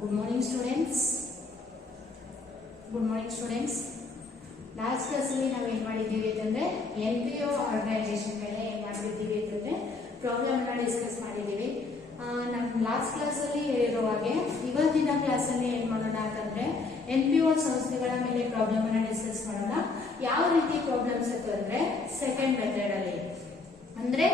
Good morning students. Good morning students. Last class ಅಲ್ಲಿ ನಾವು ಏನು ಮಾಡಿದ್ದೀವಿ ಅಂತಂದ್ರೆ NPO ಆರ್ಗನೈಸೇಷನ್ ಮೇಲೆ ಏನು ಮಾಡಿದ್ದೀವಿ ಅಂತಂದ್ರೆ ಪ್ರಾಬ್ಲಮ್ ಅನ್ನ ಡಿಸ್ಕಸ್ ಮಾಡಿದ್ದೀವಿ. ನಮ್ಮ ಲಾಸ್ಟ್ ಕ್ಲಾಸ್ ಅಲ್ಲಿ ಹೇಳಿರೋ ಹಾಗೆ ಇವತ್ತಿನ ಕ್ಲಾಸ್ ಅಲ್ಲಿ ಏನು ಮಾಡೋಣ ಅಂತಂದ್ರೆ NPO ಸಂಸ್ಥೆಗಳ ಮೇಲೆ ಪ್ರಾಬ್ಲಮ್ ಅನ್ನ ಡಿಸ್ಕಸ್ ಮಾಡೋಣ. ಯಾವ ರೀತಿ ಪ್ರಾಬ್ಲಮ್ಸ್ ಅಂತಂದ್ರೆ ಸೆಕೆಂಡ್ ಮೆಥಡ್ ಅಲ್ಲಿ ಅಂದ್ರೆ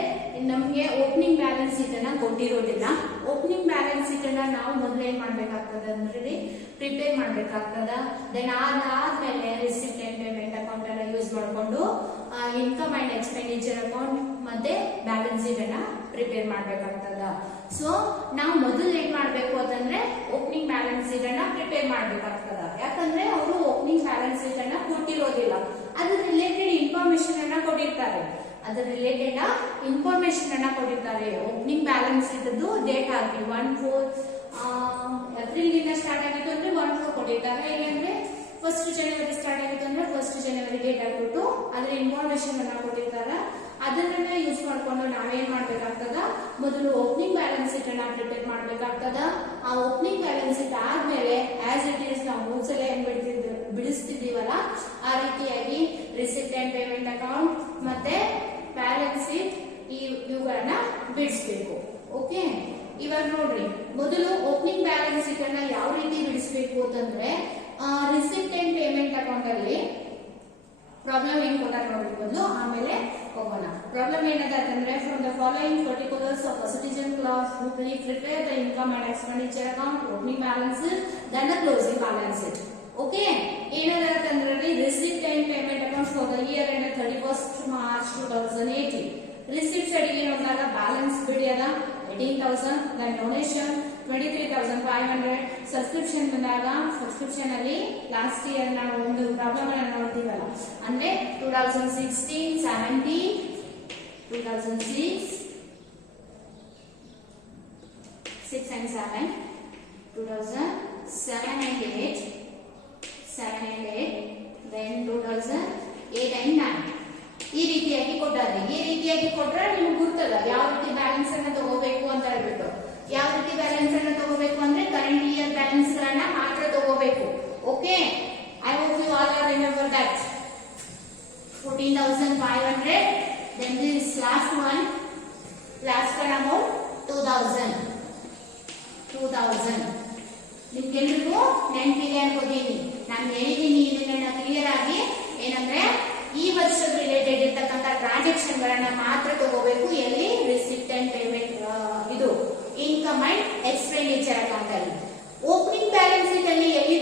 ನಮಗೆ ಓಪನಿಂಗ್ ಬ್ಯಾಲೆನ್ಸ್ ಶೀಟ್ ಅನ್ನ ಕೊಟ್ಟಿರೋದಿಲ್ಲ. ಓಪನಿಂಗ್ ಬ್ಯಾಲೆನ್ಸ್ ಶೀಟ್ ಅನ್ನ ನಾವು ಮೊದಲು ಏನ್ ಮಾಡ್ಬೇಕಾಗ್ತದೆ ಅಂದ್ರೆ ಪ್ರಿಪೇರ್ ಮಾಡ್ಬೇಕಾಗ್ತದ. ದೆನ್ ಅದಾದ್ಮೇಲೆ ರಿಸಿಪ್ಟ್ ಅಂಡ್ ಪೇಮೆಂಟ್ ಅಕೌಂಟ್ ಅನ್ನ ಯೂಸ್ ಮಾಡ್ಕೊಂಡು ಇನ್ಕಮ್ ಅಂಡ್ ಎಕ್ಸ್ಪೆಂಡಿಚರ್ ಅಕೌಂಟ್ ಮತ್ತೆ ಬ್ಯಾಲೆನ್ಸ್ ಶೀಟ್ ಅನ್ನ ಪ್ರಿಪೇರ್ ಮಾಡ್ಬೇಕಾಗ್ತದ. ಸೊ ನಾವು ಮೊದಲು ಏನ್ ಮಾಡ್ಬೇಕು ಅಂತಂದ್ರೆ ಓಪನಿಂಗ್ ಬ್ಯಾಲೆನ್ಸ್ ಶೀಟ್ ಅನ್ನ ಪ್ರಿಪೇರ್ ಮಾಡ್ಬೇಕಾಗ್ತದ. ಯಾಕಂದ್ರೆ ಅವರು ಓಪನಿಂಗ್ ಬ್ಯಾಲೆನ್ಸ್ ಶೀಟ್ ಅನ್ನ ಕೊಟ್ಟಿರೋದಿಲ್ಲ, ಅದ್ರ ರಿಲೇಟೆಡ್ ಇನ್ಫಾರ್ಮೇಶನ್ ಅನ್ನ ಕೊಟ್ಟಿರ್ತಾರೆ. ಅದರ ರಿಲೇಟೆಡ್ ಇನ್ಫಾರ್ಮೇಶನ್ ಅನ್ನ ಕೊಟ್ಟಿರ್ತಾರೆ. ಓಪನಿಂಗ್ ಬ್ಯಾಲೆನ್ಸ್ ಇದ್ದು ಡೇಟ್ ಹಾಕಿ 1/4 ಏಪ್ರಿಲ್ ಇಂದ ಸ್ಟಾರ್ಟ್ ಆಗಿತ್ತು ಅಂದ್ರೆ 1/4 ಕೊಟ್ಟಿರ್ತಾರೆ. ಇಲ್ಲಾಂದ್ರೆ 1 ಜನವರಿ ಸ್ಟಾರ್ಟ್ ಆಗಿತ್ತು ಅಂದ್ರೆ 1 ಜನವರಿ ಡೇಟ್ ಹಾಕ್ಬಿಟ್ಟು ಅದ್ರ ಇನ್ಫಾರ್ಮೇಶನ್ ಅನ್ನ ಕೊಟ್ಟಿರ್ತಾರೆ. ಅದನ್ನ ಯೂಸ್ ಮಾಡ್ಕೊಂಡು ನಾವೇನ್ ಮಾಡ್ಬೇಕಾಗ್ತದ, ಮೊದಲು ಓಪನಿಂಗ್ ಬ್ಯಾಲೆನ್ಸ್ ಶೀಟ್ ಅನ್ನ ಪ್ರಿಪೇರ್ ಮಾಡ್ಬೇಕಾಗ್ತದ. ಆ ಓಪನಿಂಗ್ ಬ್ಯಾಲೆನ್ಸ್ ಶೀಟ್ ಆದ್ಮೇಲೆ ಆಸ್ ಇಟ್ ಈಸ್ ನಾವು ಮೂಸಲ ಏನ್ ಬಿಡಿಸ್ತಿದೀವಲ್ಲ ಆ ರೀತಿಯಾಗಿ ರಿಸಿಪ್ಟ್ ಅಂಡ್ ಪೇಮೆಂಟ್ ಅಕೌಂಟ್ ಮತ್ತೆ ಬ್ಯಾಲೆನ್ಸ್ ಶೀಟ್ ಇವುಗಳನ್ನ ಬಿಡಿಸ್ಬೇಕು. ಓಕೆ, ಇವಾಗ ನೋಡ್ರಿ, ಮೊದಲು ಓಪನಿಂಗ್ ಬ್ಯಾಲೆನ್ಸ್ ಶೀಟ್ ಅನ್ನ ಯಾವ ರೀತಿ ಬಿಡಿಸ್ಬೇಕು ಅಂತಂದ್ರೆ ರಿಸಿಪ್ಟ್ ಅಂಡ್ ಪೇಮೆಂಟ್ ಅಕೌಂಟ್ ಅಲ್ಲಿ ಪ್ರಾಬ್ಲಮ್ ಏನ್ ಕೊಟ್ಟಾರ ನೋಡ್ರಿ ಮೊದಲು, ಆಮೇಲೆ ಹೋಗೋಣ. ಪ್ರಾಬ್ಲಮ್ ಏನದ ಅಂತಂದ್ರೆ from the following particulars of citizen class who prepare the income and expenditure account, opening balance then the closing balance sheet. Okay, ಏನದ ಅಂತಂದ್ರೆ receipt and payment account for the year end 31st March 2018. Receipt ಸೈಡ್ಗೆ ನೋಡಿದಾಗ balance ಬಿಡಿ ಅದ 18,000, then donation 23,500, subscription ಬಂದಾಗ subscription ಅಲ್ಲಿ last year ನಾವು ಒಂದು ಪ್ರಾಬ್ಲಮ್ ಅನ್ನ ನೋಡ್ತೀವಲ್ಲ, ಅಂದ್ರೆ 2016, 17, 2006, 6 and 7, 2007 and 8, 7 and 8, then 2008 and 9. ಈ ರೀತಿಯಾಗಿ ಕೊಟ್ಟಾರೆ. ಈ ರೀತಿಯಾಗಿ ಕೊಟ್ರೆ ನಿಮ್ಗೆ ಗುರ್ತದ ಯಾವ ರೀತಿ ಬ್ಯಾಲೆನ್ಸ್ ಅನ್ನ ತಗೋಬೇಕು ಅಂತ ಹೇಳ್ಬಿಟ್ಟು. ಯಾವ ರೀತಿ ಬ್ಯಾಲೆನ್ಸ್ ಅನ್ನ ತಗೋಬೇಕು ಅಂದ್ರೆ ಕರೆಂಟ್ ಇಯರ್ ಬ್ಯಾಲೆನ್ಸ್ ಗಳನ್ನ ಮಾತ್ರ ತಗೋಬೇಕು. Okay, I hope you all are remember that 14,500, then this last one, last one about 2,000. ನಿಮ್ಗೆಲ್ರಿಗೂ ನೆನಪಿದೆ ಅನ್ಕೋತೀನಿ. ನಾನು ಹೇಳಿದ್ದೀನಿ ಇದನ್ನ ಕ್ಲಿಯರ್ ಆಗಿ. ಏನಂದ್ರೆ ಈ ವರ್ಷದ ರಿಲೇಟೆಡ್ ಇರ್ತಕ್ಕಂಥ ಟ್ರಾನ್ಸಾಕ್ಷನ್ ಗಳನ್ನ ಮಾತ್ರ ತಗೋಬೇಕು. ಎಲ್ಲಿ ರಿಸಿಪ್ಟ್ ಅಂಡ್ ಪೇಮೆಂಟ್ ಇದು ಇನ್ಕಮ್ ಅಂಡ್ ಎಕ್ಸ್ಪೆಂಡಿಚರ್ ಅಕೌಂಟ್ ಅಲ್ಲಿ. ಓಪನಿಂಗ್ ಬ್ಯಾಲೆನ್ಸ್ ಶೀಟ್ ಅಲ್ಲಿ ಎಲ್ಲಿ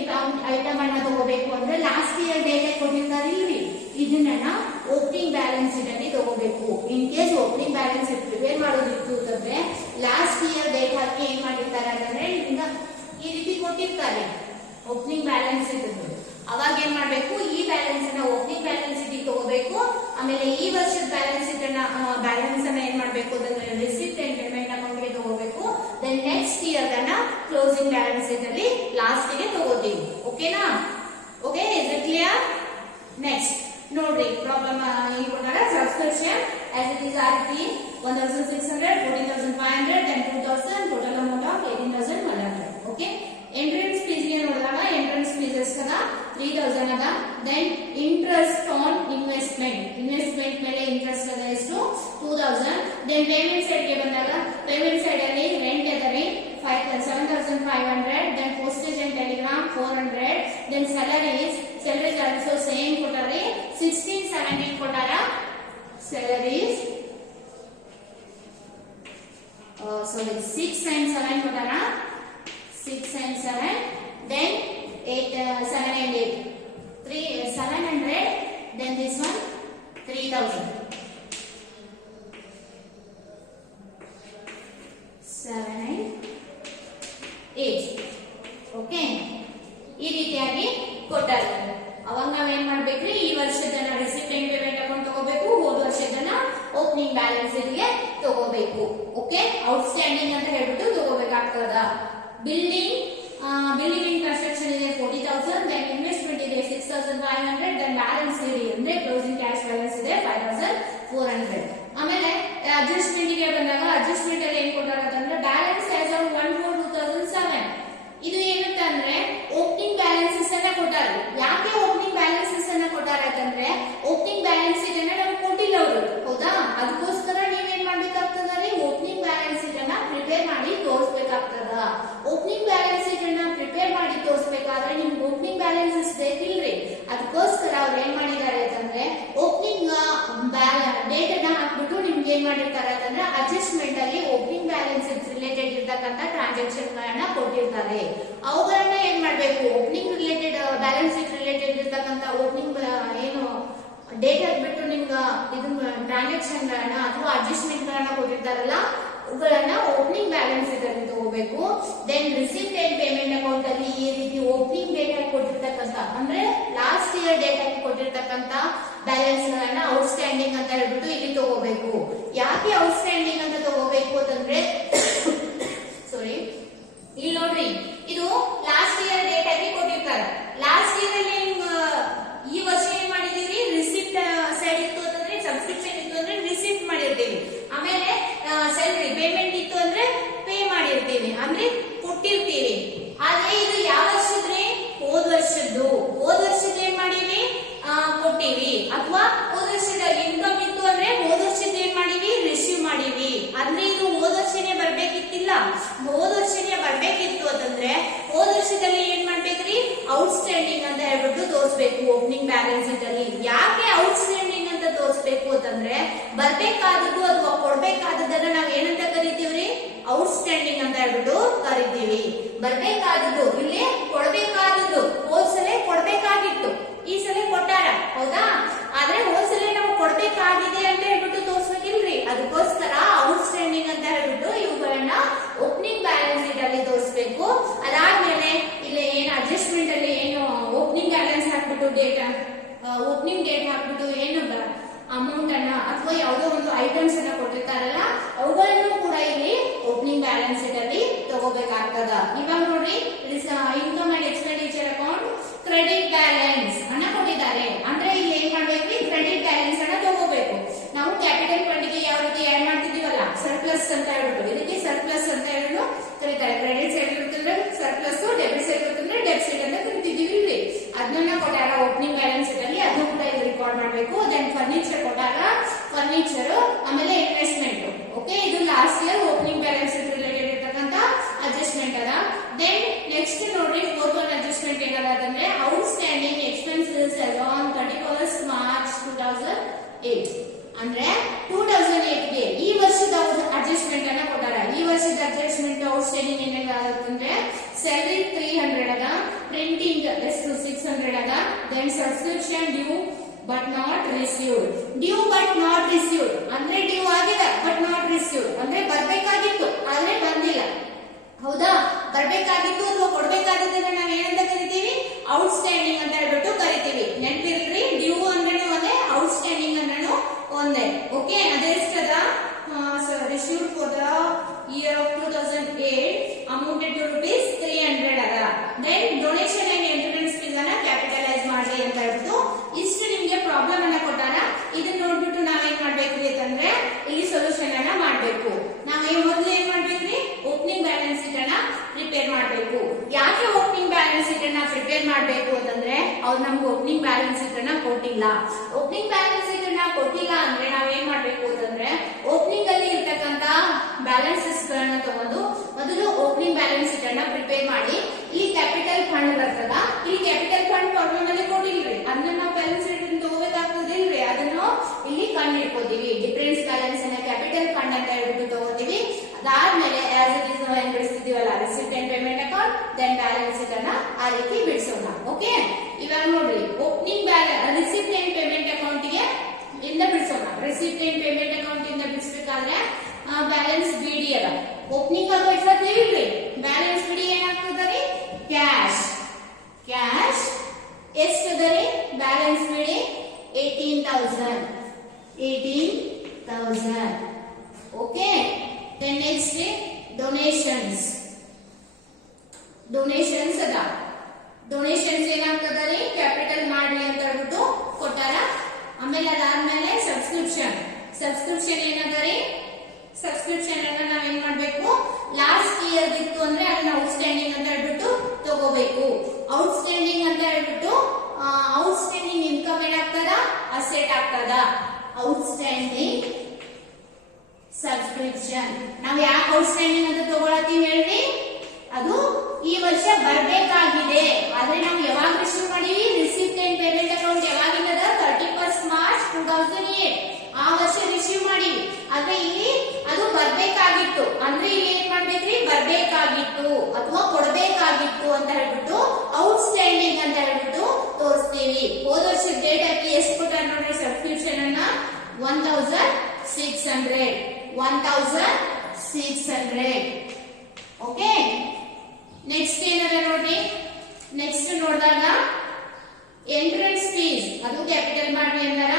ಐಟಮ್ ಅನ್ನ ತಗೋಬೇಕು ಅಂದ್ರೆ ಲಾಸ್ಟ್ ಇಯರ್ ಡೇಟ್ ಕೊಟ್ಟಿರ್ತಾರೆ ಇಲ್ರಿ, ಇದನ್ನ ಓಪನಿಂಗ್ ಬ್ಯಾಲೆನ್ಸ್ ಶೀಟ್ ಅಲ್ಲಿ ತಗೋಬೇಕು. In case opening balance sheet prepare ಮಾಡೋದಿತ್ತು ಅಂತಂದ್ರೆ ಲಾಸ್ಟ್ ಇಯರ್ ಡೇಟ್ ಹಾಕಿ ಏನ್ ಮಾಡಿರ್ತಾರೆ ಅಂತಂದ್ರೆ ನಿಮ್ಗೆ ಈ ರೀತಿ ಕೊಟ್ಟಿರ್ತಾರೆ ಓಪನಿಂಗ್ ಬ್ಯಾಲೆನ್ಸ್ ಶೀಟ್. ಅವಾಗ ಏನ್ ಮಾಡ್ಬೇಕು, ಈ ಬ್ಯಾಲೆನ್ಸ್ ಅನ್ನ ಓಪನಿಂಗ್ ಬ್ಯಾಲೆನ್ಸ್ ಶೀಟ್ ತಗೋಬೇಕು. ಆಮೇಲೆ ಈ ವರ್ಷದ ಬ್ಯಾಲೆನ್ಸ್ ಶೀಟ್ ಅನ್ನ ಏನ್ ಮಾಡ್ಬೇಕು ಅಂದ್ರೆ ರಿಸಿಪ್ಟ್ ಅಂಡ್ ಪೇಮೆಂಟ್ ಅಕೌಂಟ್ ಗೆ ತಗೋಬೇಕು. ದೆನ್ ನೆಕ್ಸ್ಟ್ ಇಯರ್ ಅನ್ನ ಕ್ಲೋಸಿಂಗ್ ಬ್ಯಾಲೆನ್ಸ್ ಶೀಟ್ ಅಲ್ಲಿ ಲಾಸ್ಟ್ ಗೆ ತಗೋತೀವಿ. ಓಕೆನಾ? Okay, is it clear? Next ನೋಡ್ರಿ, ಪ್ರಾಬ್ಲಮ್ ಈ ಕೊಟ್ಟಾಗ subscription as it is R T 1,600, 14,500, then 2,000, total amount of 18,100. Okay, entrance fees ಗೆ ನೋಡಿದಾಗ ಎಂಟ್ರೆನ್ಸ್ ಫೀಸ್ ಅದ 3,000 ಅದ. ದೆನ್ ಇಂಟ್ರೆಸ್ಟ್ ಆನ್ ಇನ್ವೆಸ್ಟ್ಮೆಂಟ್ ಮೇಲೆ ಇಂಟ್ರೆಸ್ಟ್ ಅದ ಎಷ್ಟು 2,000. ದೆನ್ ಪೇಮೆಂಟ್ ಸೈಡ್ ಗೆ ಬಂದಾಗ ಪೇಮೆಂಟ್ ಸೈಡ್ ಅಲ್ಲಿ ರೆಂಟ್ ಅದ ರೀ 7,500. Then postage and telegram 400. Then salaries also same ಕೊಟ್ಟಾರಿ 16, 17 ಕೊಟ್ಟಾರ ಸ್ಯಾಲರೀಸ್. ಸಾರಿ 6 and 7 ಕೊಟ್ಟಾರ 6 and 7. then 8, 7 and 8, 700. then this one 3,000, 7 and 8. Okay, ಈ ರೀತಿಯಾಗಿ ಕೊಟ್ಟಾರೆ. ಅವಾಗ ನಾವೇನ್ ಮಾಡ್ಬೇಕ್ರಿ, ಈ ವರ್ಷದನ್ನ ರಿಸಿಪ್ಟ್ ಅಂಡ್ ಪೇಮೆಂಟ್ ಅಕೌಂಟ್ ತಗೋಬೇಕು, ಹೋದ ವರ್ಷದನ್ನ ಓಪನಿಂಗ್ ಬ್ಯಾಲೆನ್ಸ್ ಗೆ ತಗೋಬೇಕು. ಓಕೆ, ಔಟ್ಸ್ಟ್ಯಾಂಡಿಂಗ್ ಅಂತ ಹೇಳ್ಬಿಟ್ಟು ತಗೋಬೇಕಾಗ್ತದ. ಬಿಲ್ಡಿಂಗ್ ಇನ್ ಕನ್ಸ್ಟ್ರಕ್ಷನ್ ಇದೆ 40,000. ದೆನ್ ಇನ್ವೆಸ್ಟ್ಮೆಂಟ್ ಇದೆ 6,500. ದೆನ್ ಬ್ಯಾಲೆನ್ಸ್ ಇದೆ ಅಂದ್ರೆ ಕ್ಲೋಸಿಂಗ್ ಕ್ಯಾಶ್ ಬ್ಯಾಲೆನ್ಸ್ ಇದೆ 5,400. ಆಮೇಲೆ ಅಡ್ಜಸ್ಟ್ಮೆಂಟ್ ಗೆ ಬಂದಾಗ ಅಡ್ಜಸ್ಟ್ಮೆಂಟ್ ಅಲ್ಲಿ ಏನ್ ಕೊಟ್ಟಾರ ಅಂತಂದ್ರೆ ಬ್ಯಾಲೆನ್ಸ್ ಆಸ್ ಆನ್ 1/4/2007. ಇದು ಏನ್ ಮಿಸ್ಟೇಕ್ ಇಲ್ರಿ. ಅದಕ್ಕೋಸ್ಕರ ಅವ್ರು ಏನ್ ಮಾಡಿದ್ದಾರೆ ಅಂತಂದ್ರೆ ಓಪನಿಂಗ್ ಡೇಟ್ ಅನ್ನ ಹಾಕ್ಬಿಟ್ಟು ನಿಮ್ಗೆ ಏನ್ ಮಾಡಿರ್ತಾರೆ ಅಂತಂದ್ರೆ ಅಡ್ಜಸ್ಟ್ಮೆಂಟ್ ಅಲ್ಲಿ ಓಪನಿಂಗ್ ಬ್ಯಾಲೆನ್ಸ್ ರಿಲೇಟೆಡ್ ಇರ್ತಕ್ಕಂಥ ಟ್ರಾನ್ಸಾಕ್ಷನ್ ಗಳನ್ನ ಕೊಟ್ಟಿರ್ತಾರೆ. ಅವುಗಳನ್ನ ಏನ್ ಮಾಡ್ಬೇಕು, opening related balance sheet related ಇರ್ತಕ್ಕಂಥ ಓಪನಿಂಗ್ ಏನು ಡೇಟ್ ಹಾಕ್ಬಿಟ್ಟು ನಿಮ್ಗೆ ಇದನ್ನ ಟ್ರಾನ್ಸಾಕ್ಷನ್ ಗಳನ್ನ ಅಥವಾ ಅಡ್ಜಸ್ಟ್ಮೆಂಟ್ ಗಳನ್ನ ಕೊಟ್ಟಿರ್ತಾರಲ್ಲ ಅವುಗಳನ್ನ ಓಪನಿಂಗ್ ಬ್ಯಾಲೆನ್ಸ್ ಶೀಟ್ ಅಲ್ಲಿ ತಗೋಬೇಕು. Then receipt and payment account ಅಲ್ಲಿ ಈ ರೀತಿ ಓಪನಿಂಗ್ ಡೇಟ್ ಆಗಿ ಕೊಟ್ಟಿರ್ತಕ್ಕಂಥ ಅಂದ್ರೆ ಲಾಸ್ಟ್ ಇಯರ್ ಡೇಟ್ ಆಗಿ ಕೊಟ್ಟಿರ್ತಕ್ಕಂಥ ಬ್ಯಾಲೆನ್ಸ್ ಗಳನ್ನ ಔಟ್ಸ್ಟ್ಯಾಂಡಿಂಗ್ ಅಂತ ಹೇಳ್ಬಿಟ್ಟು ಇಲ್ಲಿ ತಗೋಬೇಕು. ಯಾಕೆ ಔಟ್ಸ್ಟ್ಯಾಂಡಿಂಗ್ ಅಂತ ತಗೋಬೇಕು ಅಂತಂದ್ರೆ ಸಾರಿ ಇಲ್ಲಿ ನೋಡ್ರಿ, ಇದು ಲಾಸ್ಟ್ ಇಯರ್ ಡೇಟ್ ಆಗಿ ಕೊಟ್ಟಿರ್ತಾರೆ. ಲಾಸ್ಟ್ ಇಯರ್ ಅಲ್ಲಿ ಈ ವರ್ಷ ಏನ್ ಮಾಡಿದೀವಿ, ರಿಸಿಪ್ಟ್ ಸೈಡ್ ಇತ್ತು ಅಂತಂದ್ರೆ ಸಬ್ಸ್ಕ್ರಿಪ್ಷನ್ ಇತ್ತು ಅಂದ್ರೆ ರಿಸಿಪ್ಟ್ ಮಾಡಿರ್ತೀವಿ. ಆಮೇಲೆ ಸ್ಯಾಲರಿ ಪೇಮೆಂಟ್ ಇತ್ತು ಅಂದ್ರೆ ಪೇ ಮಾಡಿರ್ತೀವಿ ಅಂದ್ರೆ ಕೊಟ್ಟಿರ್ತೀವಿ. ಆದ್ರೆ ಇದು ಯಾವ ವರ್ಷದ್ರಿ, ಹೋದ ವರ್ಷದ್ದು. ಹೋದ ವರ್ಷದ ಏನ್ ಮಾಡೀವಿ, ಕೊಟ್ಟಿವಿ. ಅಥವಾ ಹೋದ ವರ್ಷದ ಇನ್ಕಮ್ ಇತ್ತು ಅಂದ್ರೆ ಹೋದ ವರ್ಷದ ಏನ್ ಮಾಡೀವಿ, ರಿಸೀವ್ ಮಾಡೀವಿ. ಅಂದ್ರೆ ಇದು ಹೋದ ವರ್ಷನೇ ಬರ್ಬೇಕಿತ್ತಿಲ್ಲ, ಹೋದ ವರ್ಷನೇ ಬರ್ಬೇಕಿತ್ತು ಅಂತಂದ್ರೆ ಹೋದ ವರ್ಷದಲ್ಲಿ ಏನ್ ಮಾಡ್ಬೇಕ್ರಿ, ಔಟ್ಸ್ಟ್ಯಾಂಡಿಂಗ್ ಅಂತ ಹೇಳ್ಬಿಟ್ಟು ತೋರಿಸ್ಬೇಕು ಓಪನಿಂಗ್ ಬ್ಯಾಲೆನ್ಸ್ ಶೀಟ್ ಅಲ್ಲಿ. ಯಾಕೆ ಔಟ್ಸ್ಟ್ಯಾಂಡಿಂಗ್ ಅಂತ ತೋರಿಸ್ಬೇಕು ಅಂತಂದ್ರೆ ಬರ್ಬೇಕಾದದ್ದು ಅಥವಾ ಕೊಡ್ಬೇಕಾದದ್ದನ್ನ ನಾವ್ ಏನಂತ ಕರಿತೀವ್ರಿ, ಔಟ್ಸ್ಟ್ಯಾಂಡಿಂಗ್ ಅಂತ ಹೇಳ್ಬಿಟ್ಟು ಕರಿತೀವಿ. ಬರ್ಬೇಕಾದದ್ದು ಇಲ್ಲಿ ಕೊಡ್ಬೇಕಾದದ್ದು, ಹೋದ್ಸಲ ಕೊಡ್ಬೇಕಾಗಿತ್ತು, ಈ ಸಲ ಕೊಟ್ಟಾರ ಹೌದಾ, ಆದ್ರೆ ಹೋದ್ಸಲ ನಾವು ಕೊಡ್ಬೇಕಾಗಿದೆ ಅಂತ ಹೇಳ್ಬಿಟ್ಟು ತೋರ್ಸ್ಬೇಕಿಲ್ರಿ. ಅದಕ್ಕೋಸ್ಕರ ಔಟ್ಸ್ಟ್ಯಾಂಡಿಂಗ್ ಅಂತ ಹೇಳ್ಬಿಟ್ಟು ಇವುಗಳನ್ನ ಓಪನಿಂಗ್ ಬ್ಯಾಲೆನ್ಸ್ ಶೀಟ್ ಅಲ್ಲಿ ತೋರಿಸ್ಬೇಕು. ಅದಾದ್ಮೇಲೆ ಇಲ್ಲಿ ಏನು ಅಡ್ಜಸ್ಟ್ಮೆಂಟ್ ಅಲ್ಲಿ ಏನು ಓಪನಿಂಗ್ ಬ್ಯಾಲೆನ್ಸ್ ಹಾಕ್ಬಿಟ್ಟು ಡೇಟ್ ಓಪನಿಂಗ್ ಡೇಟ್ ಹಾಕ್ಬಿಟ್ಟು ಏನು ಅಮೌಂಟ್ ಅನ್ನ ಅಥವಾ ಯಾವುದೋ ಒಂದು ಐಟಮ್ಸ್ ಅನ್ನ ಕೊಟ್ಟಿರ್ತಾರಲ್ಲ ಅವುಗಳನ್ನು ಕೂಡ ಇಲ್ಲಿ ಓಪನಿಂಗ್ ಬ್ಯಾಲೆನ್ಸ್ ಶೀಟ್ ಅಲ್ಲಿ ತಗೋಬೇಕಾಗ್ತದ. ಇವಾಗ ನೋಡ್ರಿ, income and expenditure account credit balance ಅನ್ನ ಕೊಟ್ಟಿದ್ದಾರೆ. ಅಂದ್ರೆ ಇಲ್ಲಿ ಏನ್ ಮಾಡ್ಬೇಕ್ರಿ, ಕ್ರೆಡಿಟ್ ಬ್ಯಾಲೆನ್ಸ್ ಅನ್ನ ತಗೋಬೇಕು. ನಾವು ಕ್ಯಾಪಿಟಲ್ ಫಂಡ್ ಗೆ ಯಾವ ರೀತಿ ಆಡ್ ಮಾಡ್ತಿದೀವಲ್ಲ ಸರ್ಪ್ಲಸ್ ಅಂತ ಹೇಳ್ಬಿಟ್ಟು, ಇದಕ್ಕೆ ಸರ್ಪ್ಲಸ್ ಅಂತ ಹೇಳ್ಬಿಟ್ಟು ಕರೀತಾರೆ. ಕ್ರೆಡಿಟ್ ಸೈಡ್ ಇರುತ್ತಂದ್ರೆ ಸರ್ಪ್ಲಸ್, ಡೆಬಿಟ್ ಸೈಡ್ ಇರುತ್ತಂದ್ರೆ ಡೆಬಿಟ್ ಸೈಡ್ ಅಂತ ಕರಿತಿದೀವಿ ಇಲ್ಲಿ. ಅದನ್ನ ಕೊಟ್ಟಾರ ಓಪನಿಂಗ್ ಬ್ಯಾಲೆನ್ಸ್ ಶೀಟ್ ಅಲ್ಲಿ, ಅದನ್ನು ಕೂಡ ಇಲ್ಲಿ ರೆಕಾರ್ಡ್ ಮಾಡಬೇಕು. ದೆನ್ ಫರ್ನಿಚರ್ ಕೊಟ್ಟಾರ, ಫರ್ನಿಚರ್, ಆಮೇಲೆ ಇನ್ವೆಸ್ಟ್ಮೆಂಟ್. ಓಕೆ, ಇದು last year opening balance sheet related ಇರ್ತಕ್ಕಂಥ ಅಡ್ಜಸ್ಟ್ಮೆಂಟ್ ಅದ. ದೆನ್ ನೆಕ್ಸ್ಟ್ ನೋಡ್ರಿ, ಫೋರ್ತ್ ಒನ್ ಅಡ್ಜಸ್ಟ್ಮೆಂಟ್ ಏನದ ಅಂತಂದ್ರೆ outstanding expenses on 31st March 2008 ಅಂದ್ರೆ 2008 ಗೆ ಈ ವರ್ಷದ ಅಡ್ಜಸ್ಟ್ಮೆಂಟ್ ಅನ್ನ ಕೊಟ್ಟಾರ. ಈ ವರ್ಷದ ಅಡ್ಜಸ್ಟ್ಮೆಂಟ್ ಔಟ್ಸ್ಟ್ಯಾಂಡಿಂಗ್ ಏನೆಲ್ಲ ಆಗುತ್ತಂದ್ರೆ ಸ್ಯಾಲರಿ 300 ಅದ, ಪ್ರಿಂಟಿಂಗ್ ಎಷ್ಟು 600 ಅದ, then subscription due but not received. Due but not received ಅಂದ್ರೆ ಡ್ಯೂ ಆಗಿದೆ ಬಟ್ ನಾಟ್ ರಿಸೀವ್ಡ್ ಅಂದ್ರೆ ಬರ್ಬೇಕಾಗಿತ್ತು ಆದ್ರೆ ಬಂದಿಲ್ಲ. ಹೌದಾ, ಬರ್ಬೇಕಾಗಿತ್ತು ಅಥವಾ ಕೊಡ್ಬೇಕಾದದನ್ನ ನಾವ್ ಏನಂತ ಕರಿತೀವಿ, ಔಟ್ಸ್ಟ್ಯಾಂಡಿಂಗ್ ಅಂತ ಹೇಳ್ಬಿಟ್ಟು ಕರಿತೀವಿ. ನೆನಪಿರ್ಲಿ, ಡ್ಯೂ ಅಂದ್ರೂ ಒಂದೇ, ಔಟ್ಸ್ಟ್ಯಾಂಡಿಂಗ್ ಅಂದ್ರೂ ಒಂದೇ. ಓಕೆ, ಅದೆಷ್ಟದ, received for the year of 2008 amounted to rupees 300 ಅದ. Then donation and entrance fees ಅನ್ನ ಕ್ಯಾಪಿಟಲೈಸ್ ಮಾಡಿ ಅಂತ ಹೇಳ್ಬಿಟ್ಟು ಇಷ್ಟು ನಿಮ್ಗೆ ಪ್ರಾಬ್ಲಮ್ ಅನ್ನ ಕೊಟ್ಟಾರ. ಇದನ್ನ ನೋಡ್ಬಿಟ್ಟು ನಾವೇನ್ ಮಾಡ್ಬೇಕ್ರಿ ಅಂತಂದ್ರೆ ಇಲ್ಲಿ ಸೊಲ್ಯೂಷನ್ ಅನ್ನ ಮಾಡ್ಬೇಕು. ನಾವ್ ಮೊದಲು ಏನ್ ಮಾಡ್ಬೇಕ್ರಿ, ಓಪನಿಂಗ್ ಬ್ಯಾಲೆನ್ಸ್ ಶೀಟ್ ಅನ್ನ ಪ್ರಿಪೇರ್ ಮಾಡ್ಬೇಕು. ಯಾಕೆ ಓಪನಿಂಗ್ ಬ್ಯಾಲೆನ್ಸ್ ಶೀಟ್ ಅನ್ನ ಪ್ರಿಪೇರ್ ಮಾಡ್ಬೇಕು ಅಂತಂದ್ರೆ ಅವ್ರು ನಮ್ಗೆ ಓಪನಿಂಗ್ ಬ್ಯಾಲೆನ್ಸ್ ಶೀಟ್ ಅನ್ನ ಕೊಟ್ಟಿಲ್ಲ. ಓಪನಿಂಗ್ ಬ್ಯಾಲೆನ್ಸ್ ಶೀಟ್ ಅನ್ನ ಕೊಟ್ಟಿಲ್ಲ ಅಂದ್ರೆ ನಾವ್ ಏನ್ ಮಾಡ್ಬೇಕು ಅಂತಂದ್ರೆ ಓಪನಿಂಗ್ ಅಲ್ಲಿ ಇರ್ತಕ್ಕಂತ ಬ್ಯಾಲೆನ್ಸಸ್ ಗಳನ್ನ ತಗೊಂಡು ಮೊದಲು ಓಪನಿಂಗ್ ಬ್ಯಾಲೆನ್ಸ್ ಶೀಟ್ ಅನ್ನ ಪ್ರಿಪೇರ್ ಮಾಡಿ. ಇಲ್ಲಿ ಕ್ಯಾಪಿಟಲ್ ಫಂಡ್ ಬರ್ತದ, ಇಲ್ಲಿ ಕ್ಯಾಪಿಟಲ್ ಫಂಡ್ ಪ್ರಾಬ್ಲಮ್ ಅಲ್ಲಿ ಕೊಟ್ಟಿಲ್ರಿ, ಅದನ್ನ ನಾವು ಬ್ಯಾಲೆನ್ಸ್ ಶೀಟ್ ತಗೋಬೇಕಾಗ್ತದಿಲ್ರಿ, ಅದನ್ನು ಇಲ್ಲಿ ಕಂಡು ಹಿಡ್ಕೋತೀವಿ. ಡಿಫರೆನ್ಸ್ ಬ್ಯಾಲೆನ್ಸ್ ಅನ್ನ ಕ್ಯಾಪಿಟಲ್ ಫಂಡ್ ಅಂತ ಹೇಳ್ಬಿಟ್ಟು ತಗೋತೀವಿ. ಅದಾದ್ಮೇಲೆ ಆಸ್ ಇಟ್ ಇಸ್ ನಾವು ಏನ್ ಬಿಡಿಸ್ತಿದೀವಲ್ಲ receipt and payment account, then balance sheet ಅನ್ನ ಆ ರೀತಿ ಬಿಡಿಸೋಣ. ಓಕೆ, ಇವಾಗ ನೋಡ್ರಿ, opening receipt and payment account ಗೆ ಇಂದ ಬಿಡಿಸೋಣ. ರಿಸಿಪ್ಟ್ ಅಂಡ್ ಪೇಮೆಂಟ್ ಅಕೌಂಟ್ ಇಂದ ಬಿಡಿಸಬೇಕಾದ್ರೆ ಬ್ಯಾಲೆನ್ಸ್ ಬಿಡಿ ಅದ, ಓಪನಿಂಗ್ ಅದು ಇರ್ತೇವಿಲ್ರಿ, ಬ್ಯಾಲೆನ್ಸ್ ಬಿಡಿ ಏನಾಗ್ತದ್ರಿ, ಕ್ಯಾಶ್. ಕ್ಯಾಶ್ ಎಷ್ಟದರಿ, ಬ್ಯಾಲೆನ್ಸ್ ಬಿಡಿ 18,000. Okay, then next donations. Donations ಅದ, ಡೊನೇಷನ್ಸ್ ಏನಾಗ್ತದರಿ, ಕ್ಯಾಪಿಟಲ್ ಮಾಡಿ ಅಂತ ಹೇಳ್ಬಿಟ್ಟು ಕೊಟ್ಟಾರ. ಆಮೇಲೆ ಅದಾದ್ಮೇಲೆ ಸಬ್ಸ್ಕ್ರಿಪ್ಷನ್. ಸಬ್ಸ್ಕ್ರಿಪ್ಷನ್ ಏನದರಿ, ಸಬ್ಸ್ಕ್ರಿಪ್ಷನ್ ಅನ್ನ ನಾವೇನ್ ಮಾಡ್ಬೇಕು, ಲಾಸ್ಟ್ ಇಯರ್ ಇತ್ತು ಅಂದ್ರೆ ಅದನ್ನ ಔಟ್ಸ್ಟ್ಯಾಂಡಿಂಗ್ ಅಂತ ಹೇಳ್ಬಿಟ್ಟು ತಗೋಬೇಕು. ಔಟ್ಸ್ಟ್ಯಾಂಡಿಂಗ್ ಅಂತ ಹೇಳ್ಬಿಟ್ಟು ಔಟ್ಸ್ಟ್ಯಾಂಡಿಂಗ್ ಇನ್ಕಮ್ ಏನಾಗ್ತದ, ಅಸೆಟ್ ಆಗ್ತದ. ಔಟ್ಸ್ಟ್ಯಾಂಡಿಂಗ್ ಸಬ್ಸ್ಕ್ರಿಪ್ಷನ್ ನಾವ್ ಯಾಕೆ ಔಟ್ಸ್ಟ್ಯಾಂಡಿಂಗ್ ಅಂತ ತಗೊಳತೀವಿ ಹೇಳ್ರಿ, ಅದು ಈ ವರ್ಷ ಬರಬೇಕಾಗಿದೆ. ಆದ್ರೆ ನಾವು ಯಾವಾಗ ರಿಸೀವ್ ಮಾಡಿವಿ? ರಿಸಿಪ್ಟ್ ಅಂಡ್ ಪೇಮೆಂಟ್ ಅಕೌಂಟ್ ಯಾವಾಗಿಂದ? 31st ಮಾರ್ಚ್ 2008 ಆ ವರ್ಷ ರಿಸೀವ್ ಮಾಡಿವಿ. ಆದ್ರೆ ಇಲ್ಲಿ ಅದು ಬರ್ಬೇಕಾಗಿತ್ತು. ಅಂದ್ರೆ ಇಲ್ಲಿ ಏನ್ ಮಾಡ್ಬೇಕ್ರಿ? ಬರ್ಬೇಕಾಗಿತ್ತು ಅಥವಾ ಕೊಡಬೇಕಾಗಿತ್ತು ಅಂತ ಹೇಳ್ಬಿಟ್ಟು ಔಟ್ಸ್ಟ್ಯಾಂಡಿಂಗ್ ಅಂತ ಹೇಳ್ಬಿಟ್ಟು ತೋರಿಸ್ತೀವಿ. ಹೋದ ವರ್ಷದ ಡೇಟ್ ಹಾಕಿ ಎಷ್ಟು ಕೊಟ್ಟಾರ ನೋಡ್ರಿ ಸಬ್ಸ್ಕ್ರಿಪ್ಷನ್ ಅನ್ನ? 1600. ಓಕೆ, ನೆಕ್ಸ್ಟ್ ಏನದ ನೋಡ್ರಿ. ನೆಕ್ಸ್ಟ್ ನೋಡಿದಾಗ ಎಂಟ್ರೆನ್ಸ್ ಫೀಸ್ ಅದು ಕ್ಯಾಪಿಟಲ್ ಮಾಡ್ರಿ ಅಂದಾರ.